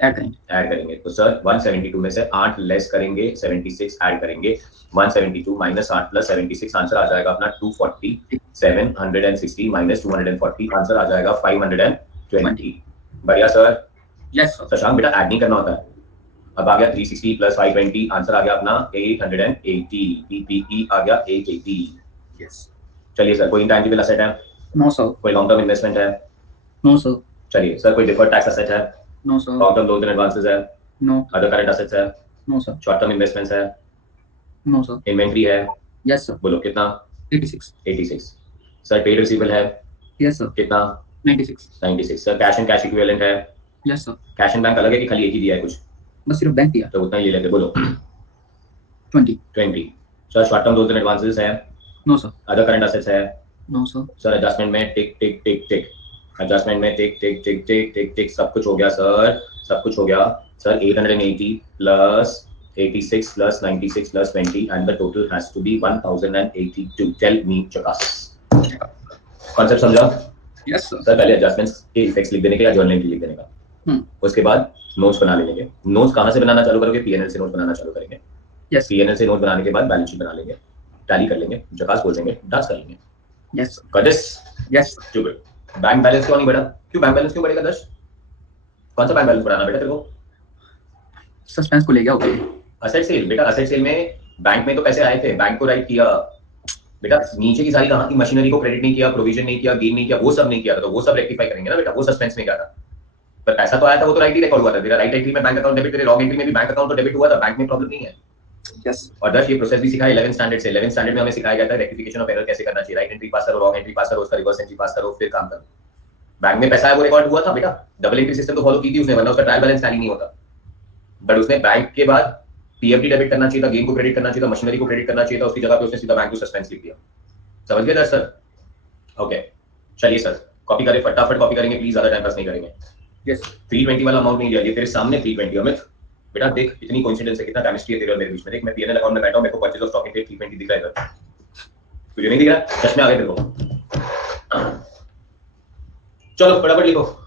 ऐड करेंगे ऐड करेंगे। तो सर 172 में से 8 लेस करेंगे, 76 ऐड करेंगे। 172 माइनस 8 प्लस 76 आंसर आ जाएगा अपना 240। 760 माइनस 240 आंसर आ जाएगा 520। बढ़िया सर। यस सर शशांक बेटा ऐड नहीं करना होता है। अब आ गया 360 प्लस 520 आंसर आ गया अपना 880। पीपीई आ गया 880। यस चलिए सर, कोई इंटैंजिबल असेट है? नो सर कोई लॉन्ग टर्म इन्वेस्टमेंट है? नो सर चलिए सर, कोई डिफर्ड टैक्स असेट है? No sir long term loans and advances है? नो अदर करंट असेट्स है? No sir short term investments है? नो सर इन्वेंट्री है? यस सर बोलो कितना? 86 86। सर ट्रेड रिसीवेबल है? यस सर कितना? 96 96। Sir cash and cash equivalent है? Yes sir cash and bank अलग है कि खाली एक ही दिया है कुछ? बस सिर्फ बैंक दिया तो उतना ही ले लेते। बोलो 20 20। Sir short term loans and advances है? No sir other current assets है? नो सर सर एडजस्टमेंट में टिक टिक टिक टिक। एडजस्टमेंट में टिक टिक टिक टिक टिक टिक। सब कुछ हो गया सर, सब कुछ हो गया sir. 880 plus 86 plus 96 plus 20 and the total has to be 1082। Tell me चकास। कॉन्सेप्ट समझा? यस सर सर पहले एडजस्टमेंट्स के इफेक्ट्स लिख देने के या जर्नल एंट्री लिख देने का। उसके बाद नोट्स बना लेने के। नोट्स कहाँ से बनाना चालू करोगे? पीएनएल से नोट्स बनाना चालू करेंगे। यस पीएनएल से नोट बनाने के बाद बैलेंस शीट बना लेंगे, टैली कर लेंगे, जकास बोल देंगे, डांस कर लेंगे। Yes Got this? Yes Stupid. Bank balance क्यों नहीं बढ़ा? क्यों बैंक बैलेंस क्यों बढ़ेगा दर्श? कौन सा बैंक बैलेंस बढ़ाना बेटा तेरे को? सस्पेंस को ले गया ओके असेट सेल बेटा। असेट सेल में बैंक में तो पैसे आए थे, बैंक को राइट किया बेटा। नीचे की सारी कहाँ की मशीनरी को क्रेडिट नहीं किया, प्रोविजन नहीं किया, गेन नहीं किया, वो सब नहीं किया था। तो वो सब रेक्टिफाई करेंगे ना बेटा, वो सस्पेंस में क्या था? पर पैसा तो आया था, वो तो राइट ही रिकॉर्ड हुआ था। तेरा राइट एंट्री में बैंक अकाउंट डेबिट, तेरे रॉन्ग एंट्री में भी बैंक अकाउंट तो डेबिट हुआ था। बैंक में प्रॉब्लम नहीं है। यस और दर्श ये प्रोसेस भी सिखाया 11th स्टैंडर्ड से। 11th स्टैंडर्ड में हमें सिखाया गया था रेक्टिफिकेशन ऑफ एरर कैसे करना चाहिए। राइट एंट्री पास करो, रॉन्ग एंट्री पास करो, उसका रिवर्स एंट्री पास करो, फिर काम करो। बैंक में पैसा है वो रिकॉर्ड हुआ था बेटा। डबल एंट्री सिस्टम तो फॉलो की थी उसने, वरना उसका ट्रायल बैलेंस टैली नहीं होता। बट उसने बैंक के बाद पीएफडी डेबिट करना चाहिए था, गेन को क्रेडिट करना चाहिए था, मशीनरी को क्रेडिट करना चाहिए था। उसकी जगह पे उसने सीधा बैंक टू सस्पेंस लिख दिया। समझ गए सर? ओके चलिए सर, कॉपी करें, फटाफट कॉपी करेंगे प्लीज, ज्यादा टाइम पास नहीं करेंगे। यस 320 वाला अमाउंट नहीं दिया, ये तेरे सामने 320। अमित बेटा देख कितनी कोइंसिडेंस है, कितना केमिस्ट्री है तेरे और मेरे बीच में। देख मैं पीएनएल अकाउंट में बैठा हूं, मेरे को परचेज ऑफ स्टॉक इन 320 दिख रहा है इधर। तुझे नहीं दिख रहा? चश्मे आ गए तेरे को। चलो फटाफट लिखो।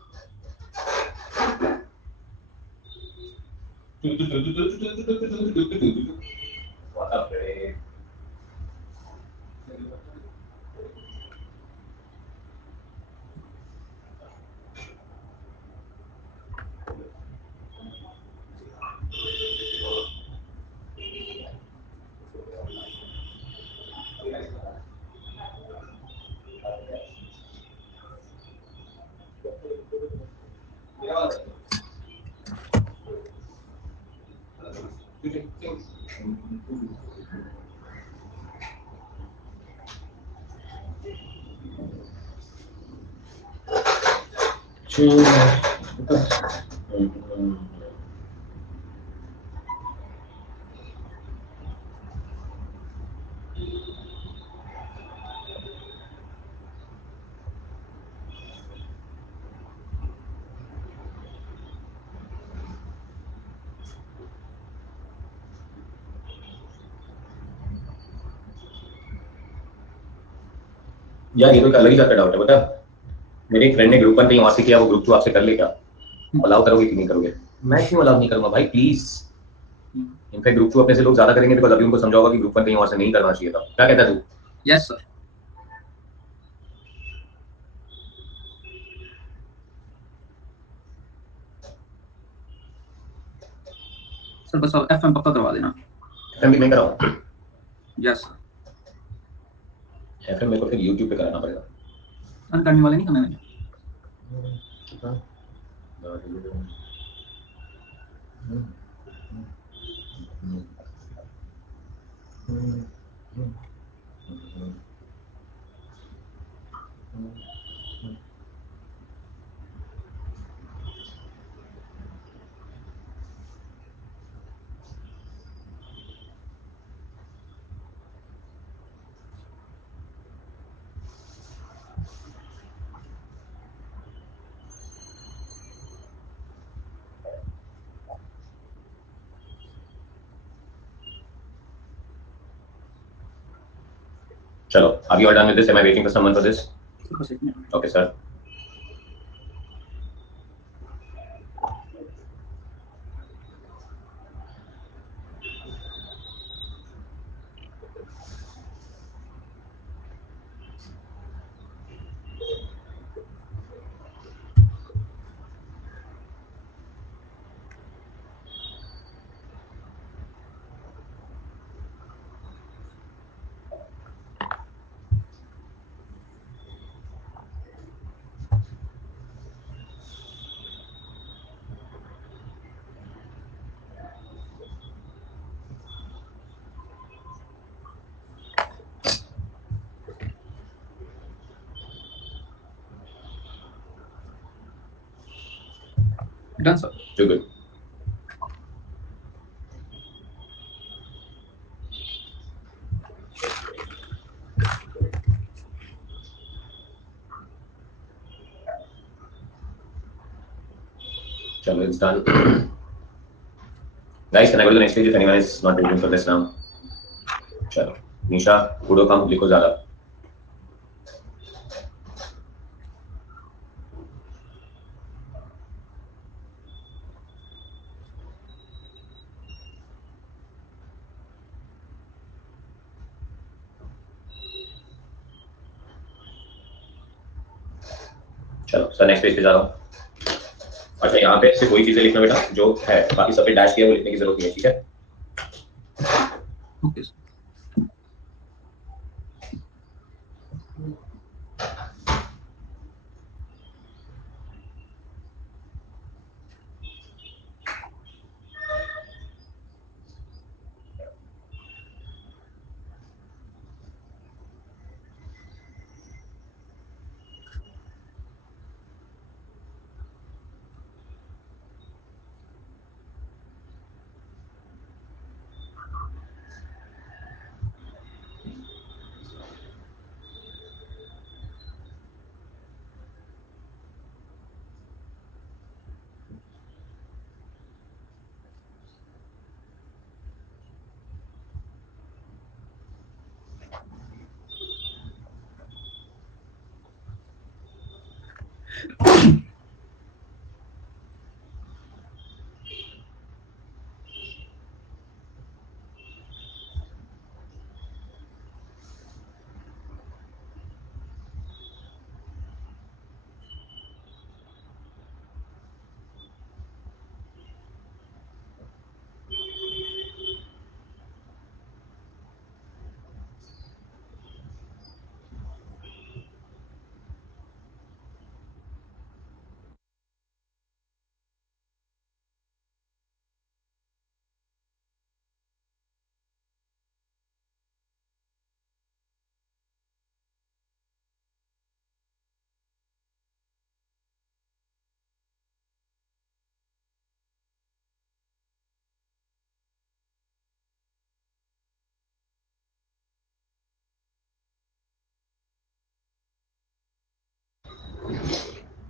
What up, Ray? यार ये तो एक अलग ही जाता डाउट है बता। मेरे एक फ्रेंड ने ग्रुप 1 कहीं और से किया, वो ग्रुप 2 आपसे कर ले क्या? अलाउ करोगे कि नहीं करोगे? मैं क्यों अलाउ नहीं करूंगा भाई, प्लीज। इनफैक्ट ग्रुप 2 अपने से लोग ज्यादा करेंगे, बिकॉज अभी उनको समझाओगा कि ग्रुप 1 कहीं और से नहीं करना चाहिए था। क्या कहता है तू? यस सर सर बस एफएम पक्का करवा देना। एफएम भी मैं कराऊं? यस एफएम मेरे को फिर यूट्यूब पे कराना पड़ेगा। अनअकैडमी वाले नहीं करने देंगे। चलो, are you all done with this? Am I waiting for someone for this? बस एक minute. Okay, sir. Done sir. Too good. Chalo, it's done. Guys, can I go to the next page if anyone is not waiting for this now? Chalo. Nisha, Udo, come, लिखो ज़्यादा. चलो sir next page पे जा रहा हूँ। अच्छा यहाँ पे सिर्फ वही चीजें लिखना बेटा जो है, बाकी सब पे डैश किया वो लिखने की जरूरत नहीं है, ठीक है? Okay sir.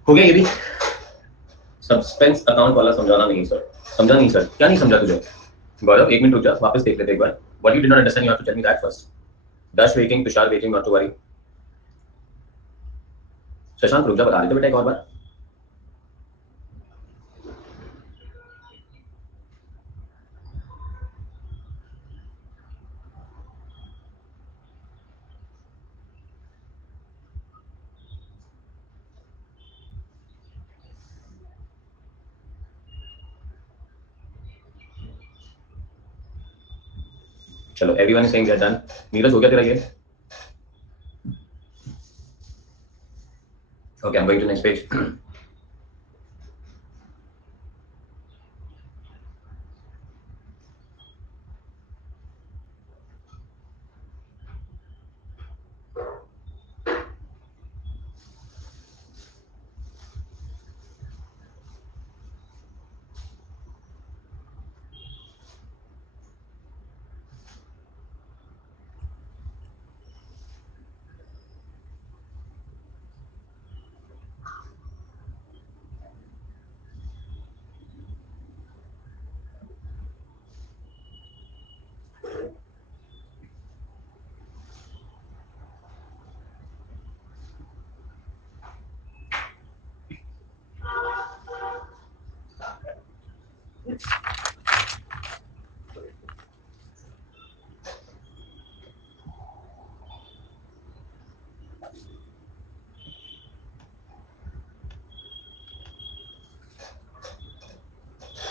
हो गया ये भी? सस्पेंस अकाउंट वाला समझाना नहीं सर, समझा नहीं सर, क्या नहीं समझा तुझे? गौरव एक मिनट रुक जा, वापस देख लेते एक बार. What you did not understand, you have to tell me that first. Dash waiting, Tushar waiting, not to worry. Shashank रुक जा, बता देते बेटा एक और बार. चलो everyone is saying they're done. Neeraj हो गया तेरा ये? Okay, I'm going to next page.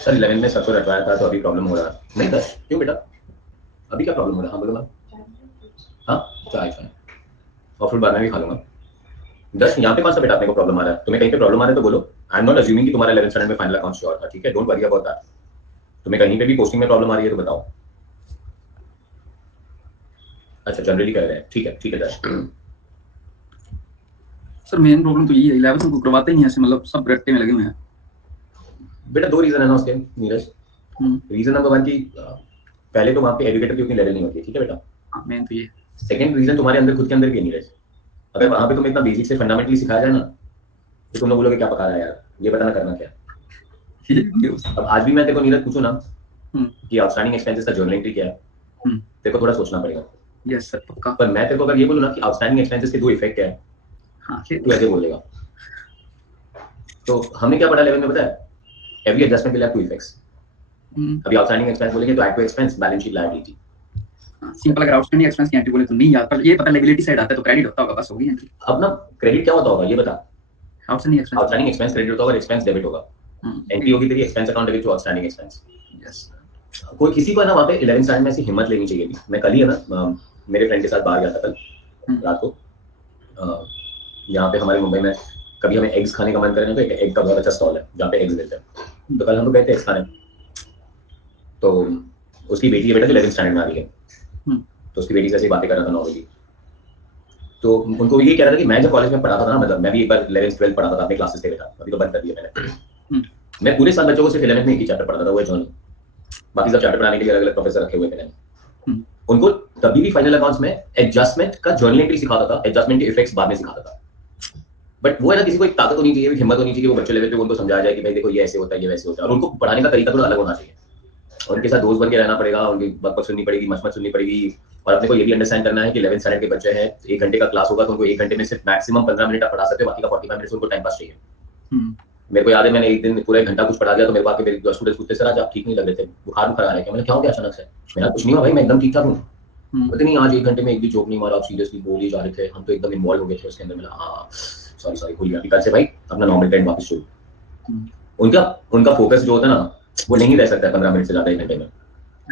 Sir 11 में सबको रटवाया था तो अभी प्रॉब्लम हो रहा है। नहीं दस क्यों बेटा, अभी क्या प्रॉब्लम हो रहा है? हाँ बोलो ना। हाँ चाय चाय और फ्रूट बाद में भी खा लूंगा। 10 यहाँ पे कौन सा बेटा अपने को प्रॉब्लम आ रहा है? तुम्हें कहीं पे प्रॉब्लम आ रहा है तो बोलो। आई एम नॉट अज्यूमिंग कि तुम्हारा 11th स्टैंडर्ड में फाइनल अकाउंट श्योर था, ठीक है? Don't worry about that. तुम्हें कहीं पे भी पोस्टिंग में प्रॉब्लम आ रही है तो बताओ। अच्छा जनरली कर रहे हैं, ठीक है सर। सर मेन प्रॉब्लम तो यही है, 11th को करवाते ही नहीं ऐसे, मतलब सब रट्टे में लगे हुए हैं। बेटा दो रीजन है ना उसके नीरज। रीजन नंबर 1 की पहले तो वहाँ पे एजुकेटर की उतनी लेवल नहीं होती है, ठीक है बेटा? हाँ मेन तो ये। सेकंड रीजन तुम्हारे अंदर खुद के अंदर भी है नीरज। अगर वहाँ पे तुम्हें इतना बेसिक से फंडामेंटली सिखाया जाए ना तो तुम लोग बोलोगे क्या पका रहा है यार, ये बताना करना क्या। अब आज भी मैं तेरे को नीरज पूछूं ना कि आउटस्टैंडिंग एक्सपेंसेस का जर्नल एंट्री क्या है, तेरे को थोड़ा सोचना पड़ेगा। यस सर पक्का। पर मैं तेरे को अगर ये बोलूं ना कि आउटस्टैंडिंग एक्सपेंसेस के दो इफेक्ट क्या है, हाँ तू ऐसे बोलेगा। तो हमने क्या पढ़ा 11 में पता है? Every adjustment will have two effects. अभी आउटस्टैंडिंग एक्सपेंस बोलेंगे तो active expense, balance sheet liability. Simple अगर आउटस्टैंडिंग एक्सपेंस की एंट्री बोले तो नहीं याद, पर ये पता लायबिलिटी साइड आता है तो क्रेडिट होता होगा, बस होगी एंट्री। अब ना क्रेडिट क्या होता होगा ये बता। Outstanding expense. Outstanding expense credit होता होगा, एक्सपेंस डेबिट होगा। एंट्री होगी तेरी expense account debit to outstanding expense. Yes. कोई किसी को ना वहाँ पे 11th स्टैंडर्ड में ऐसी हिम्मत लेनी चाहिए थी। मैं कल ही है ना मेरे फ्रेंड के साथ बाहर गया था कल रात को। यहाँ पे हमारे मुंबई में कभी हमें एग्स खाने का मन करे ना तो एक एग का बहुत अच्छा स्टॉल है जहाँ पे एग्स मिलते हैं। तो कल हम लोग गए थे एग्स खाने, तो उसकी बेटी है बेटा जो 11th स्टैंडर्ड में आ रही है, तो उसकी बेटी से ऐसी बातें कर रहा था नॉर्मली। तो उनको ये कह रहा था कि मैं जब कॉलेज में पढ़ाता था ना, मतलब मैं भी एक बार 11th 12th पढ़ाता था, अपने क्लासेस ले रहा था, अभी तो बंद कर दिया मैंने। मैं पूरे साल बच्चों को सिर्फ 11th में एक ही चैप्टर पढ़ाता था, वो है जर्नल। बाकी सब चैप्टर पढ़ाने के लिए अलग अलग प्रोफेसर रखे हुए थे मैंने। उनको तभी भी फाइनल अकाउंट्स में एडजस्टमेंट का जर्नल एंट्री सिखाता था, एडजस्टमेंट के इफेक्ट्स बाद में सिखाता था। बट वो है ना, किसी को एक ताकत होनी चाहिए, हिम्मत होनी चाहिए, वो बच्चे लेवल पे उनको समझाया जाए कि भाई देखो ये ऐसे होता है, ये वैसे होता है, और उनको पढ़ाने का तरीका थोड़ा अलग होना चाहिए। उनके साथ दोस्त बन के रहना पड़ेगा, उनकी बात सुननी पड़ेगी, मशमत सुननी पड़ेगी। और अपने को ये भी अंडरस्टैंड करना है कि 11th स्टैंडर्ड के बच्चे हैं, 1 घंटे का क्लास होगा तो उनको 1 घंटे में सिर्फ मैक्सिमम 15 मिनट आप पढ़ा सकते हो, बाकी का 45 मिनट उनको टाइम पास चाहिए। मेरे को याद है मैंने एक दिन पूरा 1 घंटा कुछ पढ़ा दिया तो मेरे को आके मेरे स्टूडेंट्स पूछते सर आज आप ठीक नहीं लग रहे थे, बुखार बुखार आ रहा है क्या? मैंने क्या हो गया अचानक से? मेरा कुछ नहीं हुआ भाई, मैं एकदम ठीक ठाक हूँ। पता नहीं आज 1 घंटे में एक भी जोक नहीं मारा, आप सीरियसली बोल ही जा रहे थे, हम तो एकदम इन्वॉल्व हो गए थे उसके अंदर। मैंने हाँ सॉरी भूल गया, कल से भाई अपना नॉर्मल टाइम वापस शुरू। उनका उनका फोकस जो होता है ना वो नहीं रह सकता 15 मिनट से ज्यादा 1 घंटे में।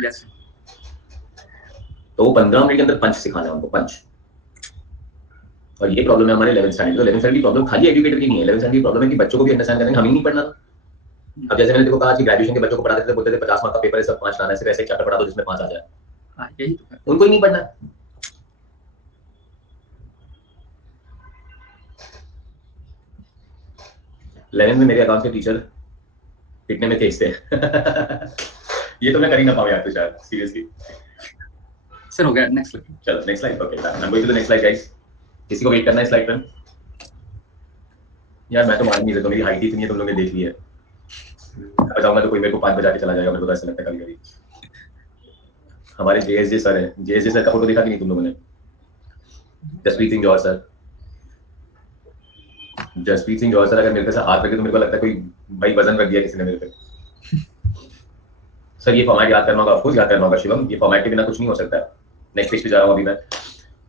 यस। तो वो 15 मिनट के अंदर पंच सिखाना है उनको, पंच। और ये प्रॉब्लम है हमारे 11th स्टैंडर्ड। तो 11th स्टैंडर्ड की प्रॉब्लम खाली एजुकेटर की नहीं है, 11th स्टैंडर्ड की प्रॉब्लम है कि बच्चों को भी अंडरस्टैंड करेंगे, हमें नहीं पढ़ना। अब जैसे मैंने देखो कहा कि ग्रेजुएशन के बच्चों को पढ़ाते थे, बोलते थे 50 मार्क का पेपर है, सब 5 लाना है, सिर्फ ऐसे एक चैप्टर पढ़ा दो जिसमें 5 आ जाए। यही तो है। उनको ही नहीं पढ़ना। 11th में मेरे अकाउंट के टीचर पिटने में तेज थे। ये तो मैं कर ही ना पाऊँ यार तुषार, सीरियसली। सर हो गया, नेक्स्ट स्लाइड। चलो next slide. Okay I am going to the next slide guys. किसी को वेट करना है स्लाइड पर? यार मैं तो मान नहीं रहा, तो मेरी हाइट ही इतनी है, तुम लोगों ने देख ली है। बजाऊंगा तो कोई मेरे को 5 बजा के चला जाएगा, मेरे को तो ऐसा लगता है कभी-कभी। हमारे जेएसजे सर है, जेएसजे सर का फोटो देखा कि नहीं तुम लोगों ने? जसप्रीत सिंह जौहर सर। जसप्रीत सिंह जौहर सर अगर मेरे पे से हाथ रखे तो मेरे को लगता है कोई भाई वजन रख दिया किसी ने मेरे पे। सर ये फॉर्मेट याद करना होगा, ऑफकोर्स याद करना होगा शिवम, ये फॉर्मेट के बिना कुछ नहीं हो सकता है। नेक्स्ट पेज पे जा रहा हूँ अभी मैं।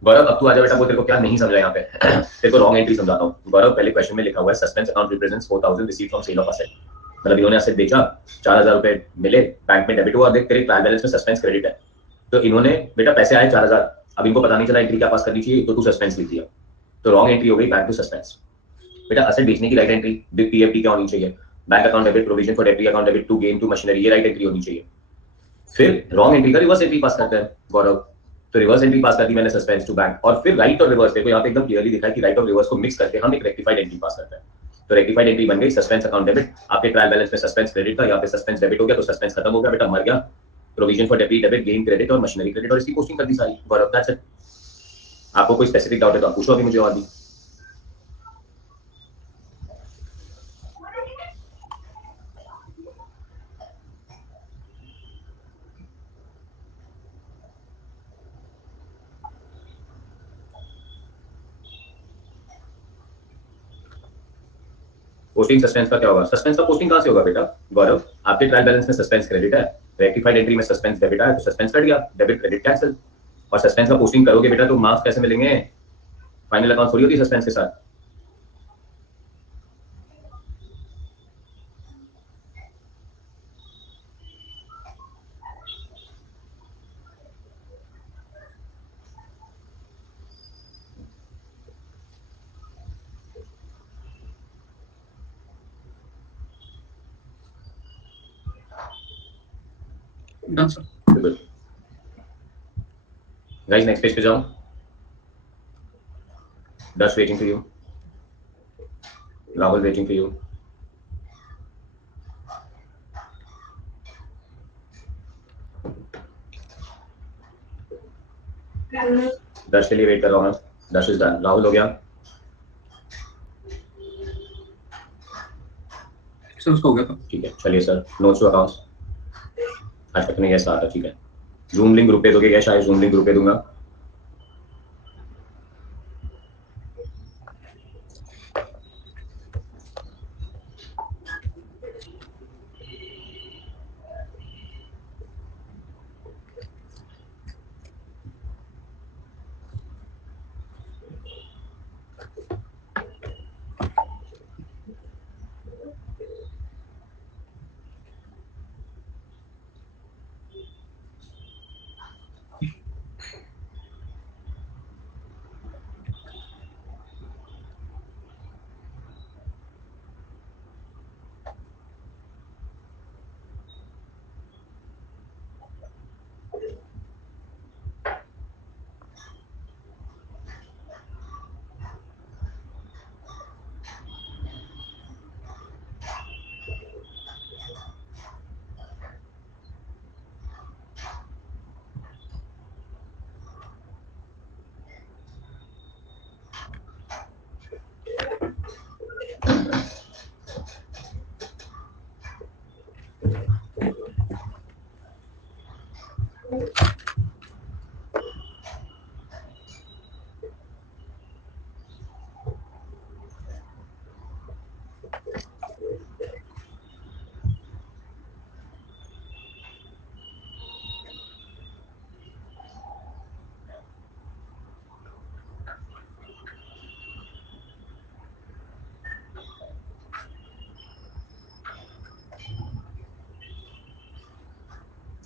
गौरव अब तू आजा बेटा, वो तेरे को क्या नहीं समझा यहाँ पे। तेरे को रॉन्ग एंट्री समझाता हूँ। गौरव पहले क्वेश्चन में लिखा हुआ है suspense account represents 4000 receive from sale of asset. मतलब इन्होंने एसेट बेचा, 4000 रुपए मिले, बैंक में डेबिट हुआ, देख तेरे ट्रायल बैलेंस में सस्पेंस क्रेडिट है। तो इन्होंने बेटा पैसे आए 4000, अब इनको पता नहीं चला एंट्री क्या पास करनी चाहिए, तो तू सस्पेंस लिख दिया, तो रॉन्ग एंट्री हो गई, बैंक टू सस्पेंस। बेटा एसेट बेचने की राइट एंट्री बिग पीएफटी क्या होनी चाहिए? Bank account debit, provision for depreciation account debit to gain to machinery, ये राइट एंट्री होनी चाहिए। फिर रॉन्ग एंट्री का रिवर्स एंट्री पास करता है गौरव, तो रिवर्स एंट्री पास कर दी मैंने सस्पेंस टू बैंक, और फिर राइट और रिवर्स, देखो यहाँ पे एकदम क्लियरली दिखा है कि राइट और रिवर्स को मिक्स करके हम एक रेक्टिफाइड एंट्री पास करते हैं। तो रेक्टिफाइड एंट्री बन गई सस्पेंस अकाउंट डेबिट, आपके ट्रायल बैलेंस में सस्पेंस क्रेडिट था, यहाँ पे सस्पेंस डेबिट हो गया, तो सस्पेंस खत्म हो गया बेटा, मर गया। Provision for debris debit, gain credit और मशीनरी क्रेडिट, और इसकी पोस्टिंग कर दी सारी गौरव। That's it. आपको कोई स्पेसिफिक डाउट है तो आप पूछो अभी मुझे और भी। पोस्टिंग सस्पेंस का क्या होगा? सस्पेंस का पोस्टिंग कहां से होगा बेटा गौरव? आपके ट्रायल बैलेंस में सस्पेंस क्रेडिट है, रेक्टिफाइड एंट्री में सस्पेंस डेबिट है, तो सस्पेंस कट गया, डेबिट क्रेडिट कैंसिल। और सस्पेंस का पोस्टिंग करोगे बेटा तो मार्क्स कैसे मिलेंगे? फाइनल अकाउंट थोड़ी होती है सस्पेंस के साथ। Done sir. Good guys, next page पे जाओ। Dash waiting for you. Rahul waiting for you. Dash के लिए वेट कर रहा हूँ मैं। Dash is done. राहुल हो गया? सर उसका हो गया था। ठीक है, चलिए सर। Notes to accounts. आज तक नहीं ऐसा आता, ठीक है। Zoom link ग्रुप पे दोगे क्या? शायद Zoom link ग्रुप पे दूंगा।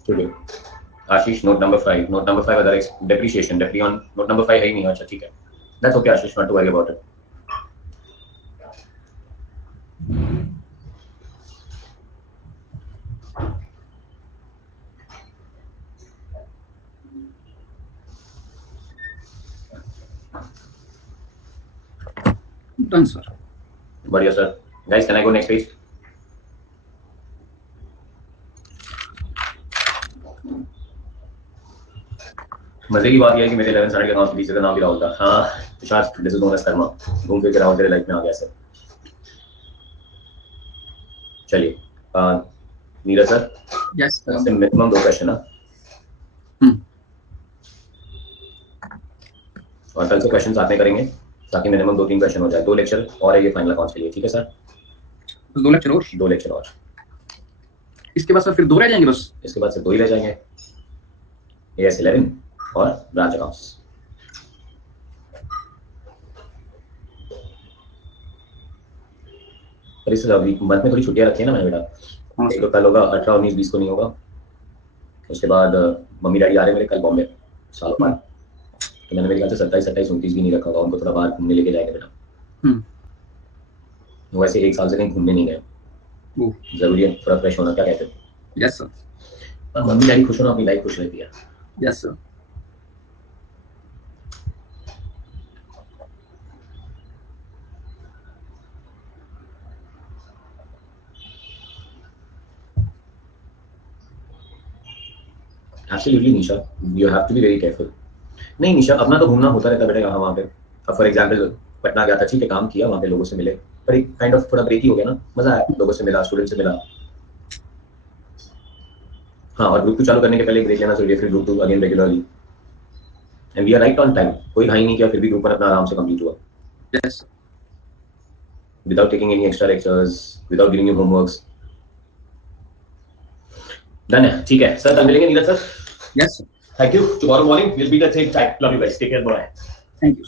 ठीक है। आशीष, note number 5. Note number 5 other depreciation. Depre on note number 5 है ही नहीं। अच्छा, ठीक है। That's okay, Ashish. Not to worry about it. Done sir. बढ़िया sir. Guys, can I go next page? मजे की बात यह है कि मेरे 11 स्टैंडर्ड के अकाउंट टीचर का नाम भी राहुल था। हाँ, Tushar, this is known as karma. घूम फिर के राहुल तेरे लाइफ में आ गया सर। चलिए, नीरज सर। Yes sir. इससे मिनिमम 2 क्वेश्चन है। और कल से क्वेश्चन साथ में करेंगे ताकि मिनिमम 2-3 क्वेश्चन हो जाए। 2 लेक्चर और है ये फाइनल अकाउंट्स के लिए, ठीक है सर? 2 लेक्चर और? 2 लेक्चर और। इसके बाद सर फिर 2 रह जाएंगे बस? इसके बाद से 2 ही रह जाएंगे, AS 11 और ब्रांच अकाउंट्स। पर इस मंथ में थोड़ी छुट्टियां रखी है ना मैंने बेटा। हाँ एक तो कल होगा 18, 19, 20 को नहीं होगा। उसके बाद मम्मी डैडी आ रहे हैं मेरे कल बॉम्बे सालों बाद। तो मैंने मेरे ख्याल से 27, 28, 29 भी नहीं रखा होगा। उनको थोड़ा बाहर घूमने लेके जाएंगे बेटा। वैसे 1 साल से कहीं घूमने नहीं गए। जरूरी है थोड़ा फ्रेश होना, क्या कहते हो? Yes sir. मम्मी डैडी खुश हो ना, अपनी लाइफ खुश रहती है। Yes sir. Absolutely Nisha, you have to be very careful. नहीं निशा, अपना तो घूमना होता रहता बेटा यहाँ वहाँ पे। अब फॉर एग्जाम्पल पटना गया था, ठीक है, काम किया वहाँ पे, लोगों से मिले, पर एक काइंड ऑफ थोड़ा ब्रेक ही हो गया ना। मजा आया, लोगों से मिला, स्टूडेंट से मिला। हाँ, और ग्रुप 2 चालू करने के पहले ब्रेक लेना जरूरी है, फिर group 2 again regularly. And we are right on time. कोई हाई नहीं किया, फिर भी ग्रुप 1 अपना आराम से कंप्लीट हुआ। Yes. Without taking any extra lectures, without giving you homeworks. Done है, ठीक है सर। कल मिलेंगे Neeraj sir. Yes. Thank you. Tomorrow morning will be the same time. Love you guys, take care, bye. Thank you.